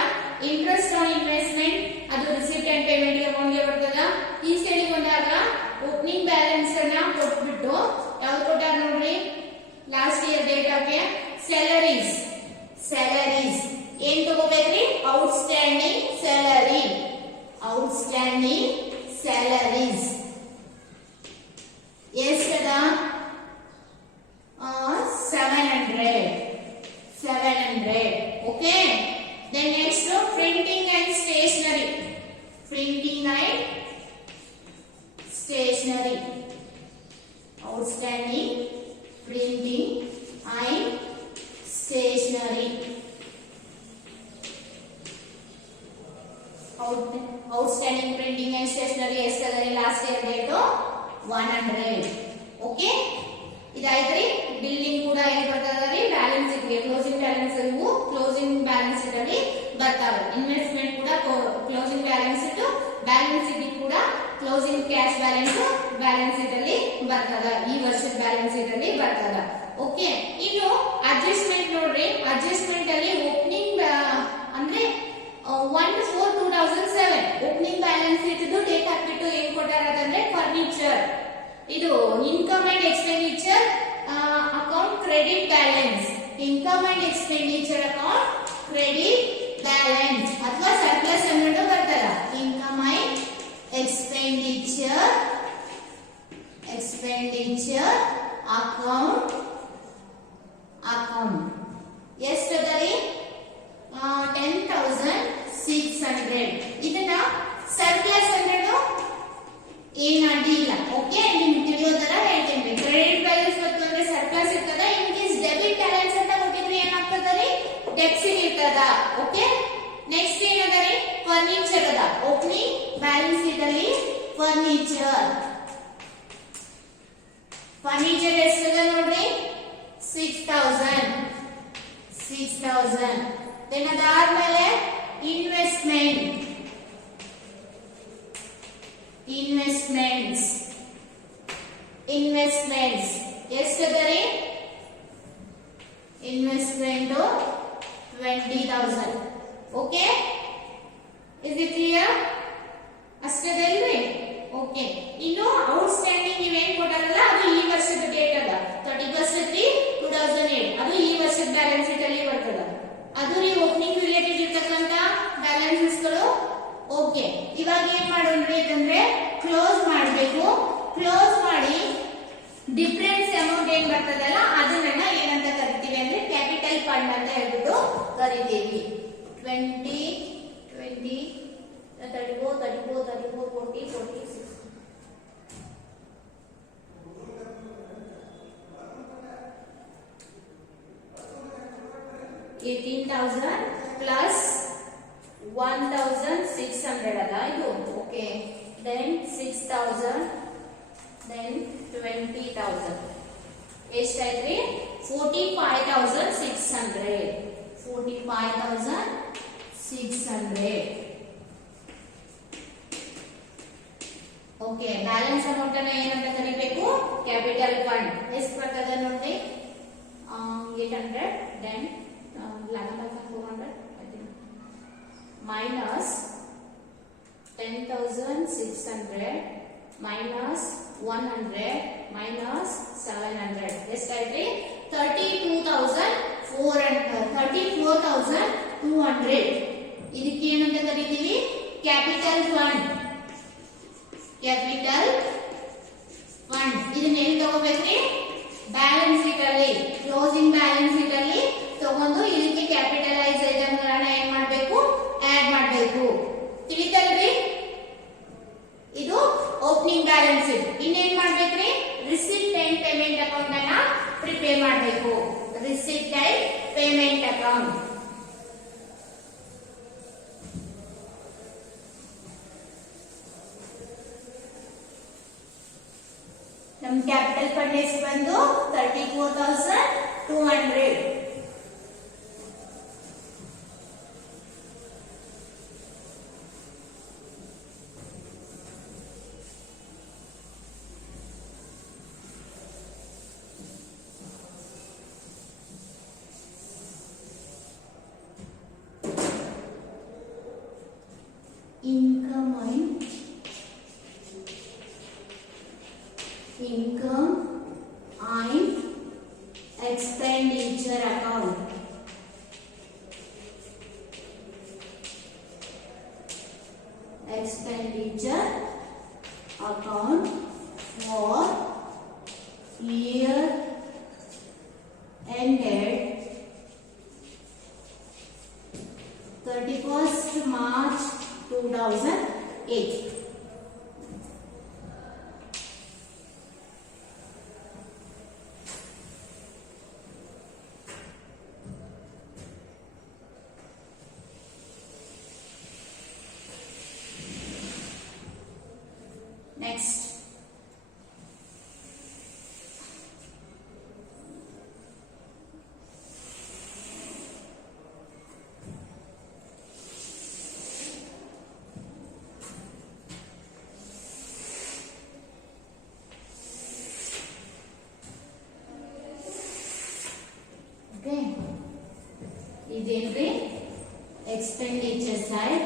ಇಂಟ್ರೆಸ್ಟ್ ಆನ್ ಇನ್ವೆಸ್ಟ್ಮೆಂಟ್ ಅದು ರಿಸಿಪ್ಟ್ ಅಂಡ್ ಪೇಮೆಂಟ್ ಅಕೌಂಟ್ ಗೆ ಬರ್ತದ. ಈ ಸೈಡ್ ಬಂದಾಗ ಓಪನಿಂಗ್ ಬ್ಯಾಲೆನ್ಸ್ ಅನ್ನ ಕೊಟ್ಬಿಟ್ಟು ಯಾವ್ದು ಕೊಟ್ಟಾರ ನೋಡ್ರಿ ಲಾಸ್ಟ್ ಇಯರ್ ಡೇಟ್ ಹಾಕಿ ಸ್ಯಾಲರೀಸ್ ಏನ್ ತಗೋಬೇಕ್ರಿ? ಔಟ್ಸ್ಟ್ಯಾಂಡಿಂಗ್ ಸ್ಯಾಲರೀಸ್ ಎಷ್ಟದ? 700. Okay, then next printing and stationery outstanding printing and stationery. Outstanding printing and stationery ಎಷ್ಟದರಿ? Last year date 100. ಓಕೆ, ಇದಾಯ್ತ್ರಿ. ಬಿಲ್ಲಿಂಗ್ ಕೂಡ ಏನು ಬರ್ತದ್ರಿ? ಬ್ಯಾಲೆನ್ಸ್ ಶೀಟ್ ಗೆ ಕ್ಲೋಸಿಂಗ್ ಬ್ಯಾಲೆನ್ಸ್ ಇವು ಕ್ಲೋಸಿಂಗ್ ಬ್ಯಾಲೆನ್ಸ್ ಶೀಟ್ ಅಲ್ಲಿ ಬರ್ತಾವೆ. ಇನ್ವೆಸ್ಟ್ಮೆಂಟ್ ಕೂಡ closing balance sheet, balance sheet ಕೂಡ ಕ್ಲೋಸಿಂಗ್ ಕ್ಯಾಶ್ ಬ್ಯಾಲೆನ್ಸ್ ಶೀಟ್ ಅಲ್ಲಿ ಬರ್ತದ. ಈ ವರ್ಷದ ಬ್ಯಾಲೆನ್ಸ್ ಶೀಟ್ ಅಲ್ಲಿ ಬರ್ತದ. ಓಕೆ, ಇನ್ನು ಅಡ್ಜಸ್ಟ್ಮೆಂಟ್ ನೋಡ್ರಿ. ಅಡ್ಜಸ್ಟ್ಮೆಂಟ್ ಅಲ್ಲಿ ಓಪನಿಂಗ್ ಅಂದ್ರೆ 1/4/2007 ಓಪನಿಂಗ್ ಬ್ಯಾಲೆನ್ಸ್ ಶೀಟ್ ಡೇಟ್ ಹಾಕ್ಬಿಟ್ಟು ಏನ್ ಕೊಟ್ಟಾರ ಅಂದ್ರೆ ಫರ್ನಿಚರ್ ಇದು income and expenditure account credit balance. Income and expenditure account credit balance ಅಥವಾ ಸರ್ಪ್ಲಸ್ ಅನ್ನೋದು ಬರ್ತದ. ಇನ್ಕಮ್ ಅಂಡ್ ಎಕ್ಸ್ಪೆಂಡಿಚರ್ ಅಕೌಂಟ್ ಎಷ್ಟದರಿ? 10,600. ಇದನ್ನ ಸರ್ಪ್ಲಸ್ ಅನ್ನೋದು ಏನ್ ಅಡ್ಡಿಲ್ಲ. ಓಕೆ, ನಿಮ್ಗೆ ತಿಳಿಯೋದರ ಹೇಳ್ತೇನೆ. ಕ್ರೆಡಿಟ್ ಬ್ಯಾಲೆನ್ಸ್ ಮತ್ತು ಅಂದ್ರೆ ಸರ್ಪ್ಲಸ್ ಇರ್ತದ. ಇನ್ ಕೇಸ್ ಡೆಬಿಟ್ ಬ್ಯಾಲೆನ್ಸ್ ಅಂತ ಕೊಟ್ಟಿದ್ರೆ ಏನಾಗ್ತದರಿ? ಡೆಫಿಸಿಟ್ ಇರ್ತದ. ಓಕೆ, ನೆಕ್ಸ್ಟ್ ಏನದರಿ? ಫರ್ನಿಚರ್ ಅದ. ಓಪನಿಂಗ್ ಬ್ಯಾಲೆನ್ಸ್ ಶೀಟ್ ಅಲ್ಲಿ ಫರ್ನಿಚರ್ ಎಷ್ಟದ ನೋಡ್ರಿ? 6,000. ದೆನ್ ಅದಾದ್ಮೇಲೆ ಇನ್ವೆಸ್ಟ್ಮೆಂಟ್ಸ್ ಎಷ್ಟದರಿ? Investment 20,000. Okay, is it clear? ಅಷ್ಟದಲ್ರಿ? ಓಕೆ, ಇನ್ನು ಔಟ್ಸ್ಟ್ಯಾಂಡಿಂಗ್ ನೀವೇನ್ ಕೊಟ್ಟಾರಲ್ಲ ಅದು ಈ ವರ್ಷದ ಡೇಟ್ ಅದ 31/3/2008 ಅದು ಈ ವರ್ಷದ ಬ್ಯಾಲೆನ್ಸ್ ಶೀಟ್ ಅಲ್ಲಿ ಬರ್ತದ. ಅದು ರೀ ಓಪನಿಂಗ್ ರಿಲೇಟೆಡ್ ಇರ್ತಕ್ಕಂತ ಬ್ಯಾಲೆನ್ಸಸ್ ಗಳು. ಓಕೆ, ಇವಾಗ ಏನ್ ಮಾಡೋಣ್ರಿ ಅಂತಂದ್ರೆ ಕ್ಲೋಸ್ ಮಾಡಬೇಕು. ಕ್ಲೋಸ್ ಮಾಡಿ ಡಿಫರೆನ್ಸ್ ಅಮೌಂಟ್ ಏನ್ ಬರ್ತದಲ್ಲ ಅದನ್ನ ಏನಂತ ಕರಿತೀವಿ ಅಂದ್ರೆ ಕ್ಯಾಪಿಟಲ್ ಫಂಡ್ ಅಂತ ಹೇಳ್ಬಿಟ್ಟು ಕರಿತೀವಿ. 20 34 40 46 18,000 plus 1,600 ಅದ ಇದು. Okay, then 6,000 then 20,000 ಎಷ್ಟಾಯ್ತ್ರಿ? 45,600. Okay, balance amount ಅನ್ನ ಏನಂತ ಕರಿಬೇಕು? Capital fund. ಎಷ್ಟು ಬರ್ತದ ನೋಡಿ? 800 then 11,400 minus 10,600 minus 100 minus 700 ಎಷ್ಟಾಯ್ತು? 34,200. ಇದಕ್ಕೆ ಏನಂತ ಕರಿತೀವಿ? Capital fund. ಇದನ್ನ ಎಲ್ಲಿ ತಗೋಬೇಕ್ರಿ? ಬ್ಯಾಲೆನ್ಸ್ ಶೀಟ್ ಅಲ್ಲಿ ಕ್ಲೋಸಿಂಗ್ ಬ್ಯಾಲೆನ್ಸ್ ಶೀಟ್ ಅಲ್ಲಿ ತಗೊಂಡು ಇದಕ್ಕೆ ಕ್ಯಾಪಿಟಲೈಸ್ ಐಟಮ್ ಗಳನ್ನ ಏನ್ ಮಾಡ್ಬೇಕು? ಆಡ್ ಮಾಡ್ಬೇಕು. ತಿಳಿತಲ್ರಿ? ಇದು ಓಪನಿಂಗ್ ಬ್ಯಾಲೆನ್ಸ್ ಶೀಟ್. ಇನ್ನೇನ್ ಮಾಡ್ಬೇಕ್ರಿ? Receipt and payment account prepare ಮಾಡಬೇಕು. Receipt and payment account. ನಮ್ಮ ಕ್ಯಾಪಿಟಲ್ ಫಂಡ್ ಎಷ್ಟು ಬಂದು 34,200. Income and expenditure account. Expenditure account for year ended 31st March 2008. Next, okay, ಇದೇನ್ರಿ expenditure side.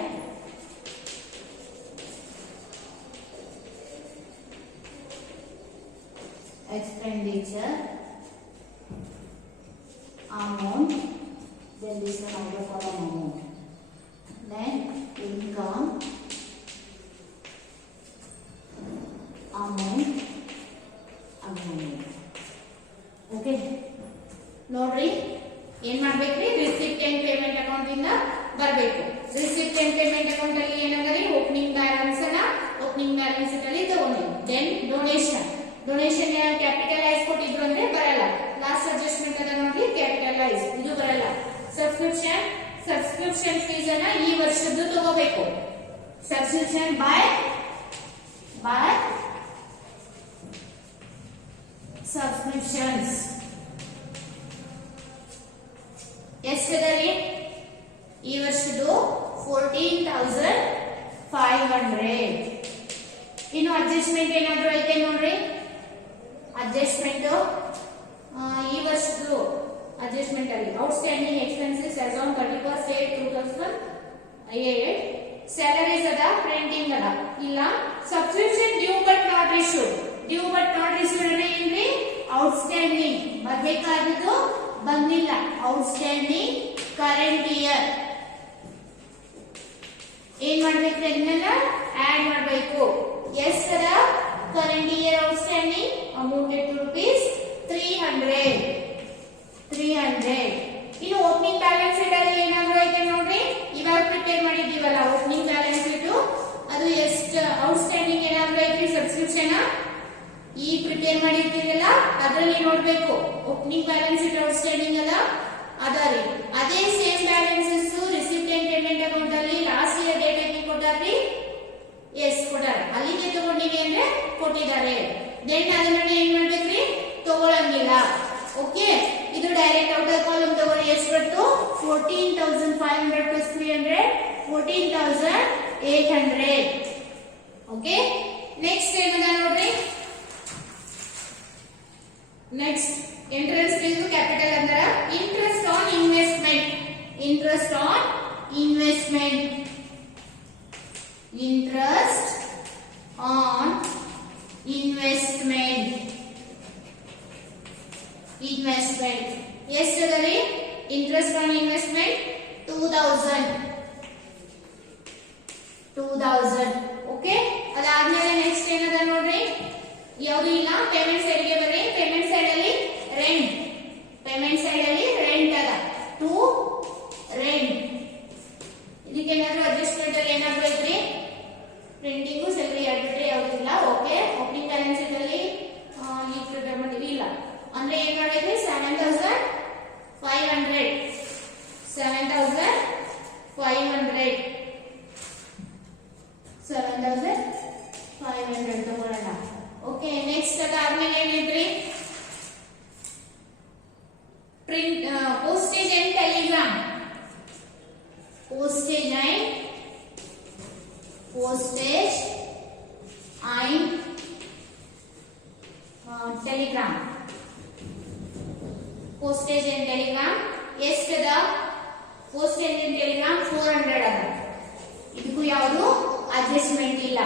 Expenditure amount, then this one out of column amount, then income amount. Okay, ನೋಡ್ರಿ ಏನ್ ಮಾಡ್ಬೇಕ್ರಿ, receipt and payment account ಇಂದ ಬರಬೇಕು. Receipt and payment account ಅಲ್ಲಿ ಏನಾಗಲಿ opening balance ಅಲ್ಲಿ ತಗೊಂಡಿ. Then donation capitalise ಕೊಟ್ಟಿದ್ರು ಅಂದ್ರೆ ಬರಲ್ಲ. ಲಾಸ್ಟ್ ಅಡ್ಜಸ್ಟ್ಮೆಂಟ್ ಅದ ನೋಡಿ, ಕ್ಯಾಪಿಟಲೈಸ್ ಇದು ಬರಲ್ಲ. ಸಬ್ಸ್ಕ್ರಿಪ್ಷನ್ ಫೀಸ್ ಅನ್ನ ಈ ವರ್ಷದ್ದು ತಗೋಬೇಕು. ಸಬ್ಸ್ಕ್ರಿಪ್ಷನ್ ಬೈ ಸಬ್ಸ್ಕ್ರಿಪ್ಷನ್ಸ್ ಎಷ್ಟದರಿ ಈ ವರ್ಷದ್ದು 14,500. ಇನ್ನು ಅಡ್ಜಸ್ಟ್ಮೆಂಟ್ ಏನಾದ್ರು ಐತೆ ನೋಡ್ರಿ. ಅಡ್ಜಸ್ಟ್ಮೆಂಟ್ ಈ ವರ್ಷದ್ದು ಅಡ್ಜಸ್ಟ್ಮೆಂಟ್ ಅಲ್ಲಿ outstanding expenses as on 31st May 2008. Salaries ಅದ, ಪ್ರಿಂಟಿಂಗ್ ಅದ ಇಲ್ಲ. Subscription due but not received. Due but not received ಅಂದ್ರೆ ಏನ್ರಿ, ಔಟ್ಸ್ಟ್ಯಾಂಡಿಂಗ್ ಬರ್ಬೇಕಾಗಿದ್ದು ಬಂದಿಲ್ಲ. ಔಟ್ಸ್ಟ್ಯಾಂಡಿಂಗ್ ಕರೆಂಟ್ ಇಯರ್ ಏನ್ ಮಾಡ್ಬೇಕು, ಅದನ್ನೆಲ್ಲ ಆಡ್ ಮಾಡಬೇಕು. ಎಷ್ಟರ current year outstanding amounted to rupees 300. ಇನ್ನು ಓಪನಿಂಗ್ ಬ್ಯಾಲೆನ್ಸ್ ಶೀಟ್ ಅಲ್ಲಿ ಏನಾದ್ರು ಐತೆ ನೋಡ್ರಿ. ಇವಾಗ ಪ್ರಿಪೇರ್ ಮಾಡಿದೀವಲ್ಲ ಓಪನಿಂಗ್ ಬ್ಯಾಲೆನ್ಸ್ ಶೀಟ್, ಅದು ಎಷ್ಟು ಔಟ್ಸ್ಟ್ಯಾಂಡಿಂಗ್ ಏನಾದ್ರು ಐತ್ರಿ ಸಬ್ಸ್ಕ್ರಿಪ್ಷನ್ ಈ ಪ್ರಿಪೇರ್ ಮಾಡಿರ್ತೀರಲ್ಲ ಅದರಲ್ಲಿ ನೋಡ್ಬೇಕು. ಓಪನಿಂಗ್ ಬ್ಯಾಲೆನ್ಸ್ ಶೀಟ್ ಔಟ್ಸ್ಟ್ಯಾಂಡಿಂಗ್ ಅದ ಅದರಿ. ಅದೇ same balances receipt and payment account ಅಲ್ಲಿ ಲಾಸ್ಟ್ ಇಯರ್ ಡೇಟ್ ಐತಿ ಕೊಟ್ಟಾರ್ರಿ. ಎಸ್ ಕೊಟ್ಟಾರ, ಅಲ್ಲಿಗೆ ತಗೊಂಡಿವಿ ಅಂದ್ರೆ ಕೊಟ್ಟಿದ್ದಾರೆ. ದೆನ್ ಅದನ್ನ ಏನ್ ಮಾಡ್ಬೇಕ್ರಿ, ತಗೊಳಂಗಿಲ್ಲ. ಓಕೆ, ಇದು ಡೈರೆಕ್ಟ್ ಔಟರ್ ಕಾಲಮ್ ತಗೊಳ್ಳಿ. ಎಷ್ಟು ಬರ್ತೋ 14,500 plus 300 14,800. ಓಕೆ, ನೆಕ್ಸ್ಟ್ ಏನದ ನೋಡ್ರಿ. ನೆಕ್ಸ್ಟ್ ಎಂಟ್ರೆನ್ಸ್ ಫೀಸ್ ಕ್ಯಾಪಿಟಲ್ ಅಂದ್ರ interest on investment. Interest on investment ಎಷ್ಟು ಅದರಿ? Interest on investment 2000. ಓಕೆ, ಅದಾದ್ಮೇಲೆ ನೆಕ್ಸ್ಟ್ ಏನದ ನೋಡ್ರಿ. ಯಾವುದು ಇಲ್ಲ, ಪೇಮೆಂಟ್ ಸೈಡ್ ಗೆ ಬರ್ರಿ. ಪೇಮೆಂಟ್ ಸೈಡ್ ಅಲ್ಲಿ ರೆಂಟ್ ಅದ ಟು ರೆಂಟ್. ಇದಕ್ಕೆ ಏನಾದ್ರು ಅಡ್ಜಸ್ಟ್ಮೆಂಟ್ ಅಲ್ಲಿ ಏನಾದ್ರು ಐತ್ರಿ, ಪ್ರಿಂಟಿಂಗು ಸ್ಯಾಲರಿ ಎರಡು ಯಾವುದಿಲ್ಲ. ಓಕೆ, ಓಪನಿಂಗ್ ಬ್ಯಾಲೆನ್ಸ್ ಶೀಟ್ ಅಲ್ಲಿ ಈಗ ಪ್ರಿಪೇರ್ ಮಾಡಿವಿ ಇಲ್ಲ ಅಂದ್ರೆ ಏನ್ ಮಾಡೈತ್ರಿ, print postage and telegram, postage and telegram, postage and telegram ಎಷ್ಟದ postage and telegram 400 ಅದ ಇದಕ್ಕೂ ಯಾವುದು ಅಡ್ಜಸ್ಟ್ಮೆಂಟ್ ಇಲ್ಲ.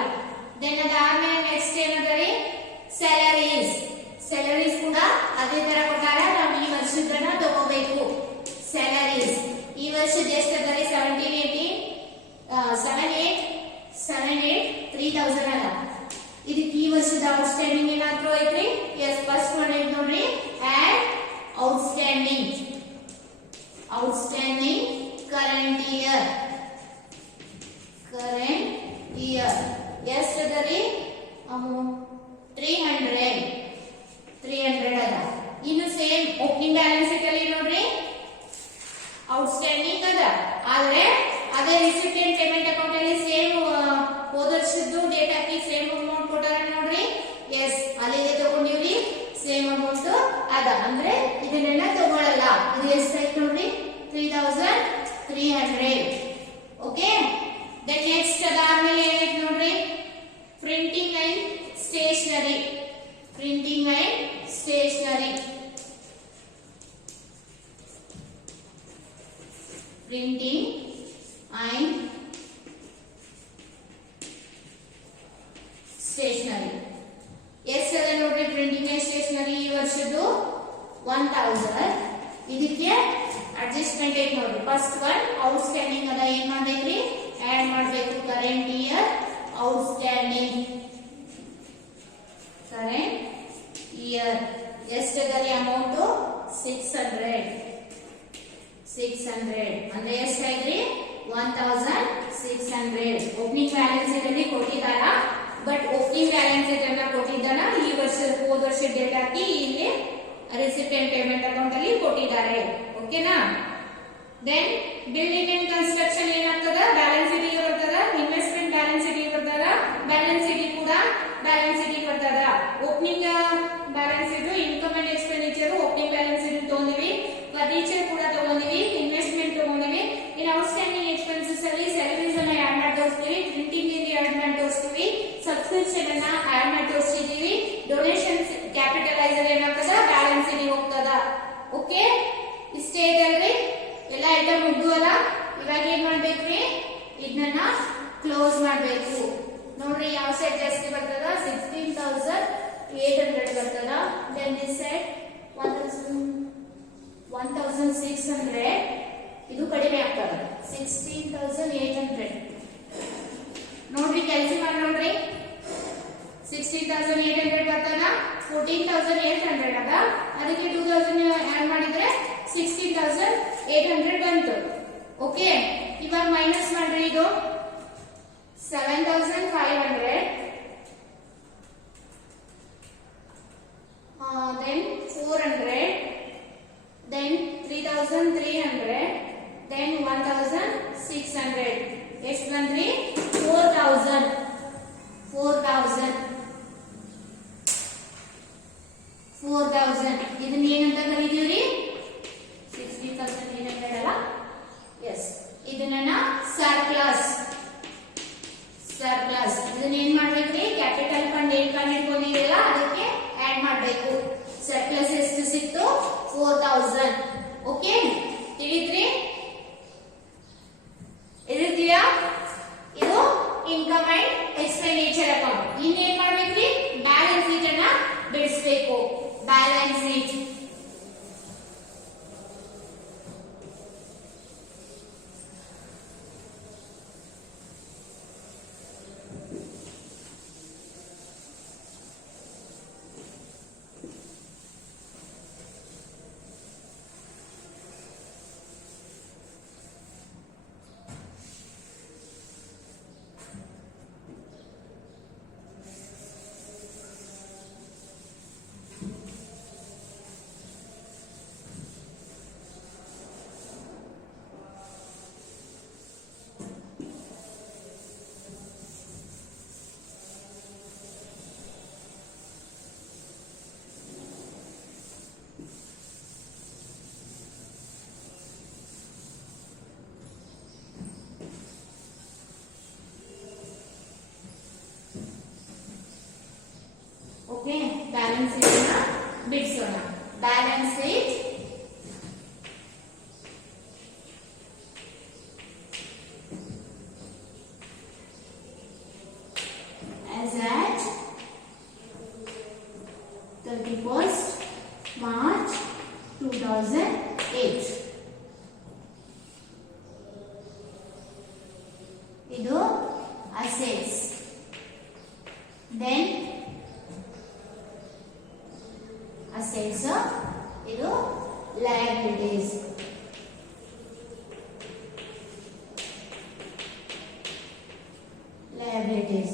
ದೆನ್ ಅದಾದ್ಮೇಲೆ ನೆಕ್ಸ್ಟ್ ಏನಂದ್ರೆ ಸ್ಯಾಲರೀಸ್ ಕೂಡ ಅದೇ ತರ ಪ್ರಕಾರ ನಾವು ಈ ವರ್ಷದನ್ನ ತಗೋಬೇಕು. ಸ್ಯಾಲರೀಸ್ ಈ ವರ್ಷದ ಎಷ್ಟದರೆ 3000 ಅದ. ಇದಕ್ಕೆ ಈ ವರ್ಷದ ಔಟ್ಸ್ಟ್ಯಾಂಡಿಂಗ್ ಏನಾದ್ರು ಐತ್ರಿ? ಎಸ್, ಫಸ್ಟ್ ಒನ್ ಐತ್ ನೋಡ್ರಿ, ಆಡ್ ಔಟ್ಸ್ಟ್ಯಾಂಡಿಂಗ್ ಕರೆಂಟ್ ಇಯರ್ ಎಷ್ಟದರಿ? 300 ಅದ. ಇನ್ನು ಸೇಮ್ ಓಪನಿಂಗ್ ಬ್ಯಾಲೆನ್ಸ್ ಶೀಟ್ ಅಲ್ಲಿ ನೋಡ್ರಿ ಔಟ್ಸ್ಟ್ಯಾಂಡಿಂಗ್ ಅದ, ಆದ್ರೆ ಅದೇ ರಿಸಿಪ್ಟ್ ಅಂಡ್ ಪೇಮೆಂಟ್ ಅಕೌಂಟ್ ಅಲ್ಲಿ ಸೇಮ್ ಹೋದ ವರ್ಷದ್ದು ಡೇಟ್ ಹಾಕಿ ಸೇಮ್ ಅಮೌಂಟ್ ಕೊಟ್ಟಾರ ನೋಡ್ರಿ. ಎಸ್, ಅಲ್ಲಿಗೆ ತಗೊಂಡಿವ್ರಿ, ಸೇಮ್ ಅಮೌಂಟ್ ಅದ, ಅಂದ್ರೆ ಇದನ್ನೆಲ್ಲ ತಗೊಳ್ಳಲ್ಲ. ಇದು ಎಷ್ಟಾಯ್ತು ನೋಡ್ರಿ? 3300. ಓಕೆ, ದೆನ್ ನೆಕ್ಸ್ಟ್ ಅದಾದ್ಮೇಲೆ ಏನೈತೆ ನೋಡ್ರಿ, printing and stationery. Printing and stationery ಎಷ್ಟದ ನೋಡ್ರಿ? ಪ್ರಿಂಟಿಂಗ್ ಅಂಡ್ ಸ್ಟೇಷನರಿ ಈ ವರ್ಷದ್ದು 1000. ಇದಕ್ಕೆ ಅಡ್ಜಸ್ಟ್ಮೆಂಟ್ ಐತೆ ನೋಡ್ರಿ. ಫಸ್ಟ್ ಒನ್ ಔಟ್ಸ್ಟ್ಯಾಂಡಿಂಗ್ ಅದ, ಏನ್ ಮಾಡ್ಬೇಕ್ರಿ? ಆಡ್ ಮಾಡ್ಬೇಕು current year outstanding current year ಎಷ್ಟದಲ್ಲಿ ಅಮೌಂಟ್? 600 ಅಂದ್ರೆ ಎಷ್ಟಾಯ್ತ್ರಿ? 1600. ಓಪನಿಂಗ್ ಬ್ಯಾಲೆನ್ಸ್ ಇದರಲ್ಲಿ ಕೊಟ್ಟಿದಾರ, ಬಟ್ ಓಪನಿಂಗ್ ಬ್ಯಾಲೆನ್ಸ್ ಇದನ್ನ ಕೊಟ್ಟಿದ್ದಾನ ಈ ವರ್ಷ ಹೋದ ವರ್ಷ ಡೇಟ್ ಹಾಕಿ ಇಲ್ಲಿ ರಿಸಿಪ್ಟ್ ಅಂಡ್ ಪೇಮೆಂಟ್ ಅಕೌಂಟ್ ಅಲ್ಲಿ ಕೊಟ್ಟಿದ್ದಾರೆ. ಓಕೆನಾ? ದೆನ್ ಬಿಲ್ಡಿಂಗ್ ಅಂಡ್ ಕನ್ಸ್ಟ್ರಕ್ಷನ್ ಏನಾಗ್ತದ? ಬ್ಯಾಲೆನ್ಸ್ ಶೀಟ್ ಬರ್ತದ, ಇನ್ವೆಸ್ಟ್ಮೆಂಟ್ ಬ್ಯಾಲೆನ್ಸ್ ಶೀಟ್ ಬರ್ತದ, ಬ್ಯಾಲೆನ್ಸ್ ಶೀಟ್ ಕೂಡ ಬ್ಯಾಲೆನ್ಸ್ ಶೀಟ್ ಬರ್ತದ. Opening balance sheet income and expenditure opening balance sheet ತಗೊಂಡಿವಿ, ಫರ್ನಿಚರ್ ಕೂಡ ತಗೊಂಡಿವಿ, ಇನ್ವೆಸ್ಟ್ಮೆಂಟ್ ತಗೊಂಡಿವಿ. ಇನ್ ಔಟ್ಸ್ಟ್ಯಾಂಡಿಂಗ್ ಎಕ್ಸ್ಪೆನ್ಸಸ್ ಅಲ್ಲಿ ಸ್ಯಾಲರೀಸ್ ಅನ್ನ ಆಡ್ ಮಾಡಿ ತೋರಿಸ್ತೀವಿ, ಪ್ರಿಂಟಿಂಗ್ ಇಂದ ಆಡ್ ಮಾಡಿ ತೋರಿಸ್ತೀವಿ, ಸಬ್ಸ್ಕ್ರಿಪ್ಷನ್ ಅನ್ನ ಆಡ್ ಮಾಡಿ ತೋರಿಸ್ತಿದೀವಿ, ಡೊನೇಷನ್ಸ್ ಕ್ಯಾಪಿಟಲೈಸರ್ ಏನಾಗ್ತದ? ಬ್ಯಾಲೆನ್ಸ್ ಶೀಟ್ ಹೋಗ್ತದ. ಓಕೆ, ಇಷ್ಟೇ ಇದಲ್ರಿ, ಎಲ್ಲ ಐಟಮ್ ಮುಗ್ದುವಲ್ಲ. ಇವಾಗ ಏನ್ ಮಾಡ್ಬೇಕ್ರಿ? ಇದನ್ನ ಕ್ಲೋಸ್ ಮಾಡ್ಬೇಕು. ನೋಡ್ರಿ ಯಾವ ಸೈಡ್ ಜಾಸ್ತಿ ಬರ್ತದ? 16,800 ಬರ್ತದ. ದೆನ್ ದಿಸ್ ಸೈಡ್ 1600 ಇದು ಕಡಿಮೆ ಆಗ್ತದ, 16,800. ನೋಡ್ರಿ ಕ್ಯಾಲ್ಸಿ ಮಾಡಿ ನೋಡ್ರಿ, 16,800 ಬರ್ತದ, 14,800 ಅದ, ಅದಕ್ಕೆ 2,000 ಆಡ್ ಮಾಡಿದ್ರೆ 16,800 ಬಂತು. ಓಕೆ, ಇವಾಗ ಮೈನಸ್ ಮಾಡ್ರಿ, ಇದು 7,500, then 400, then 3,300, then 1,600. ಎಷ್ಟು ಬಂದ್ರಿ? 4,000. ಇದನ್ನ ಏನಂತ ಕರೀತೀವ್ರಿ? 60,800 ಅಲ್ಲ? ಎಸ್, ಇದನ್ನ ಸರ್ಪ್ಲಸ್. ಇದನ್ನ ಏನ್ ಮಾಡ್ಬೇಕ್ರಿ? ಕ್ಯಾಪಿಟಲ್ ಫಂಡ್ ಏನ್ ಕಂಡಿಟ್ಕೊಂಡಿರಲ್ಲ ಅದಕ್ಕೆ ಆಡ್ ಮಾಡ್ಬೇಕು. ಸರ್ಪ್ಲಸ್ ಎಷ್ಟು ಸಿಕ್ತು? 4,000. ಓಕೆ, ತಿಳಿದ್ರಿ? ಇದು ಇನ್ಕಮ್ ಅಂಡ್ 2008. ಇದು assets. Then assets ಇದು liabilities. Liabilities.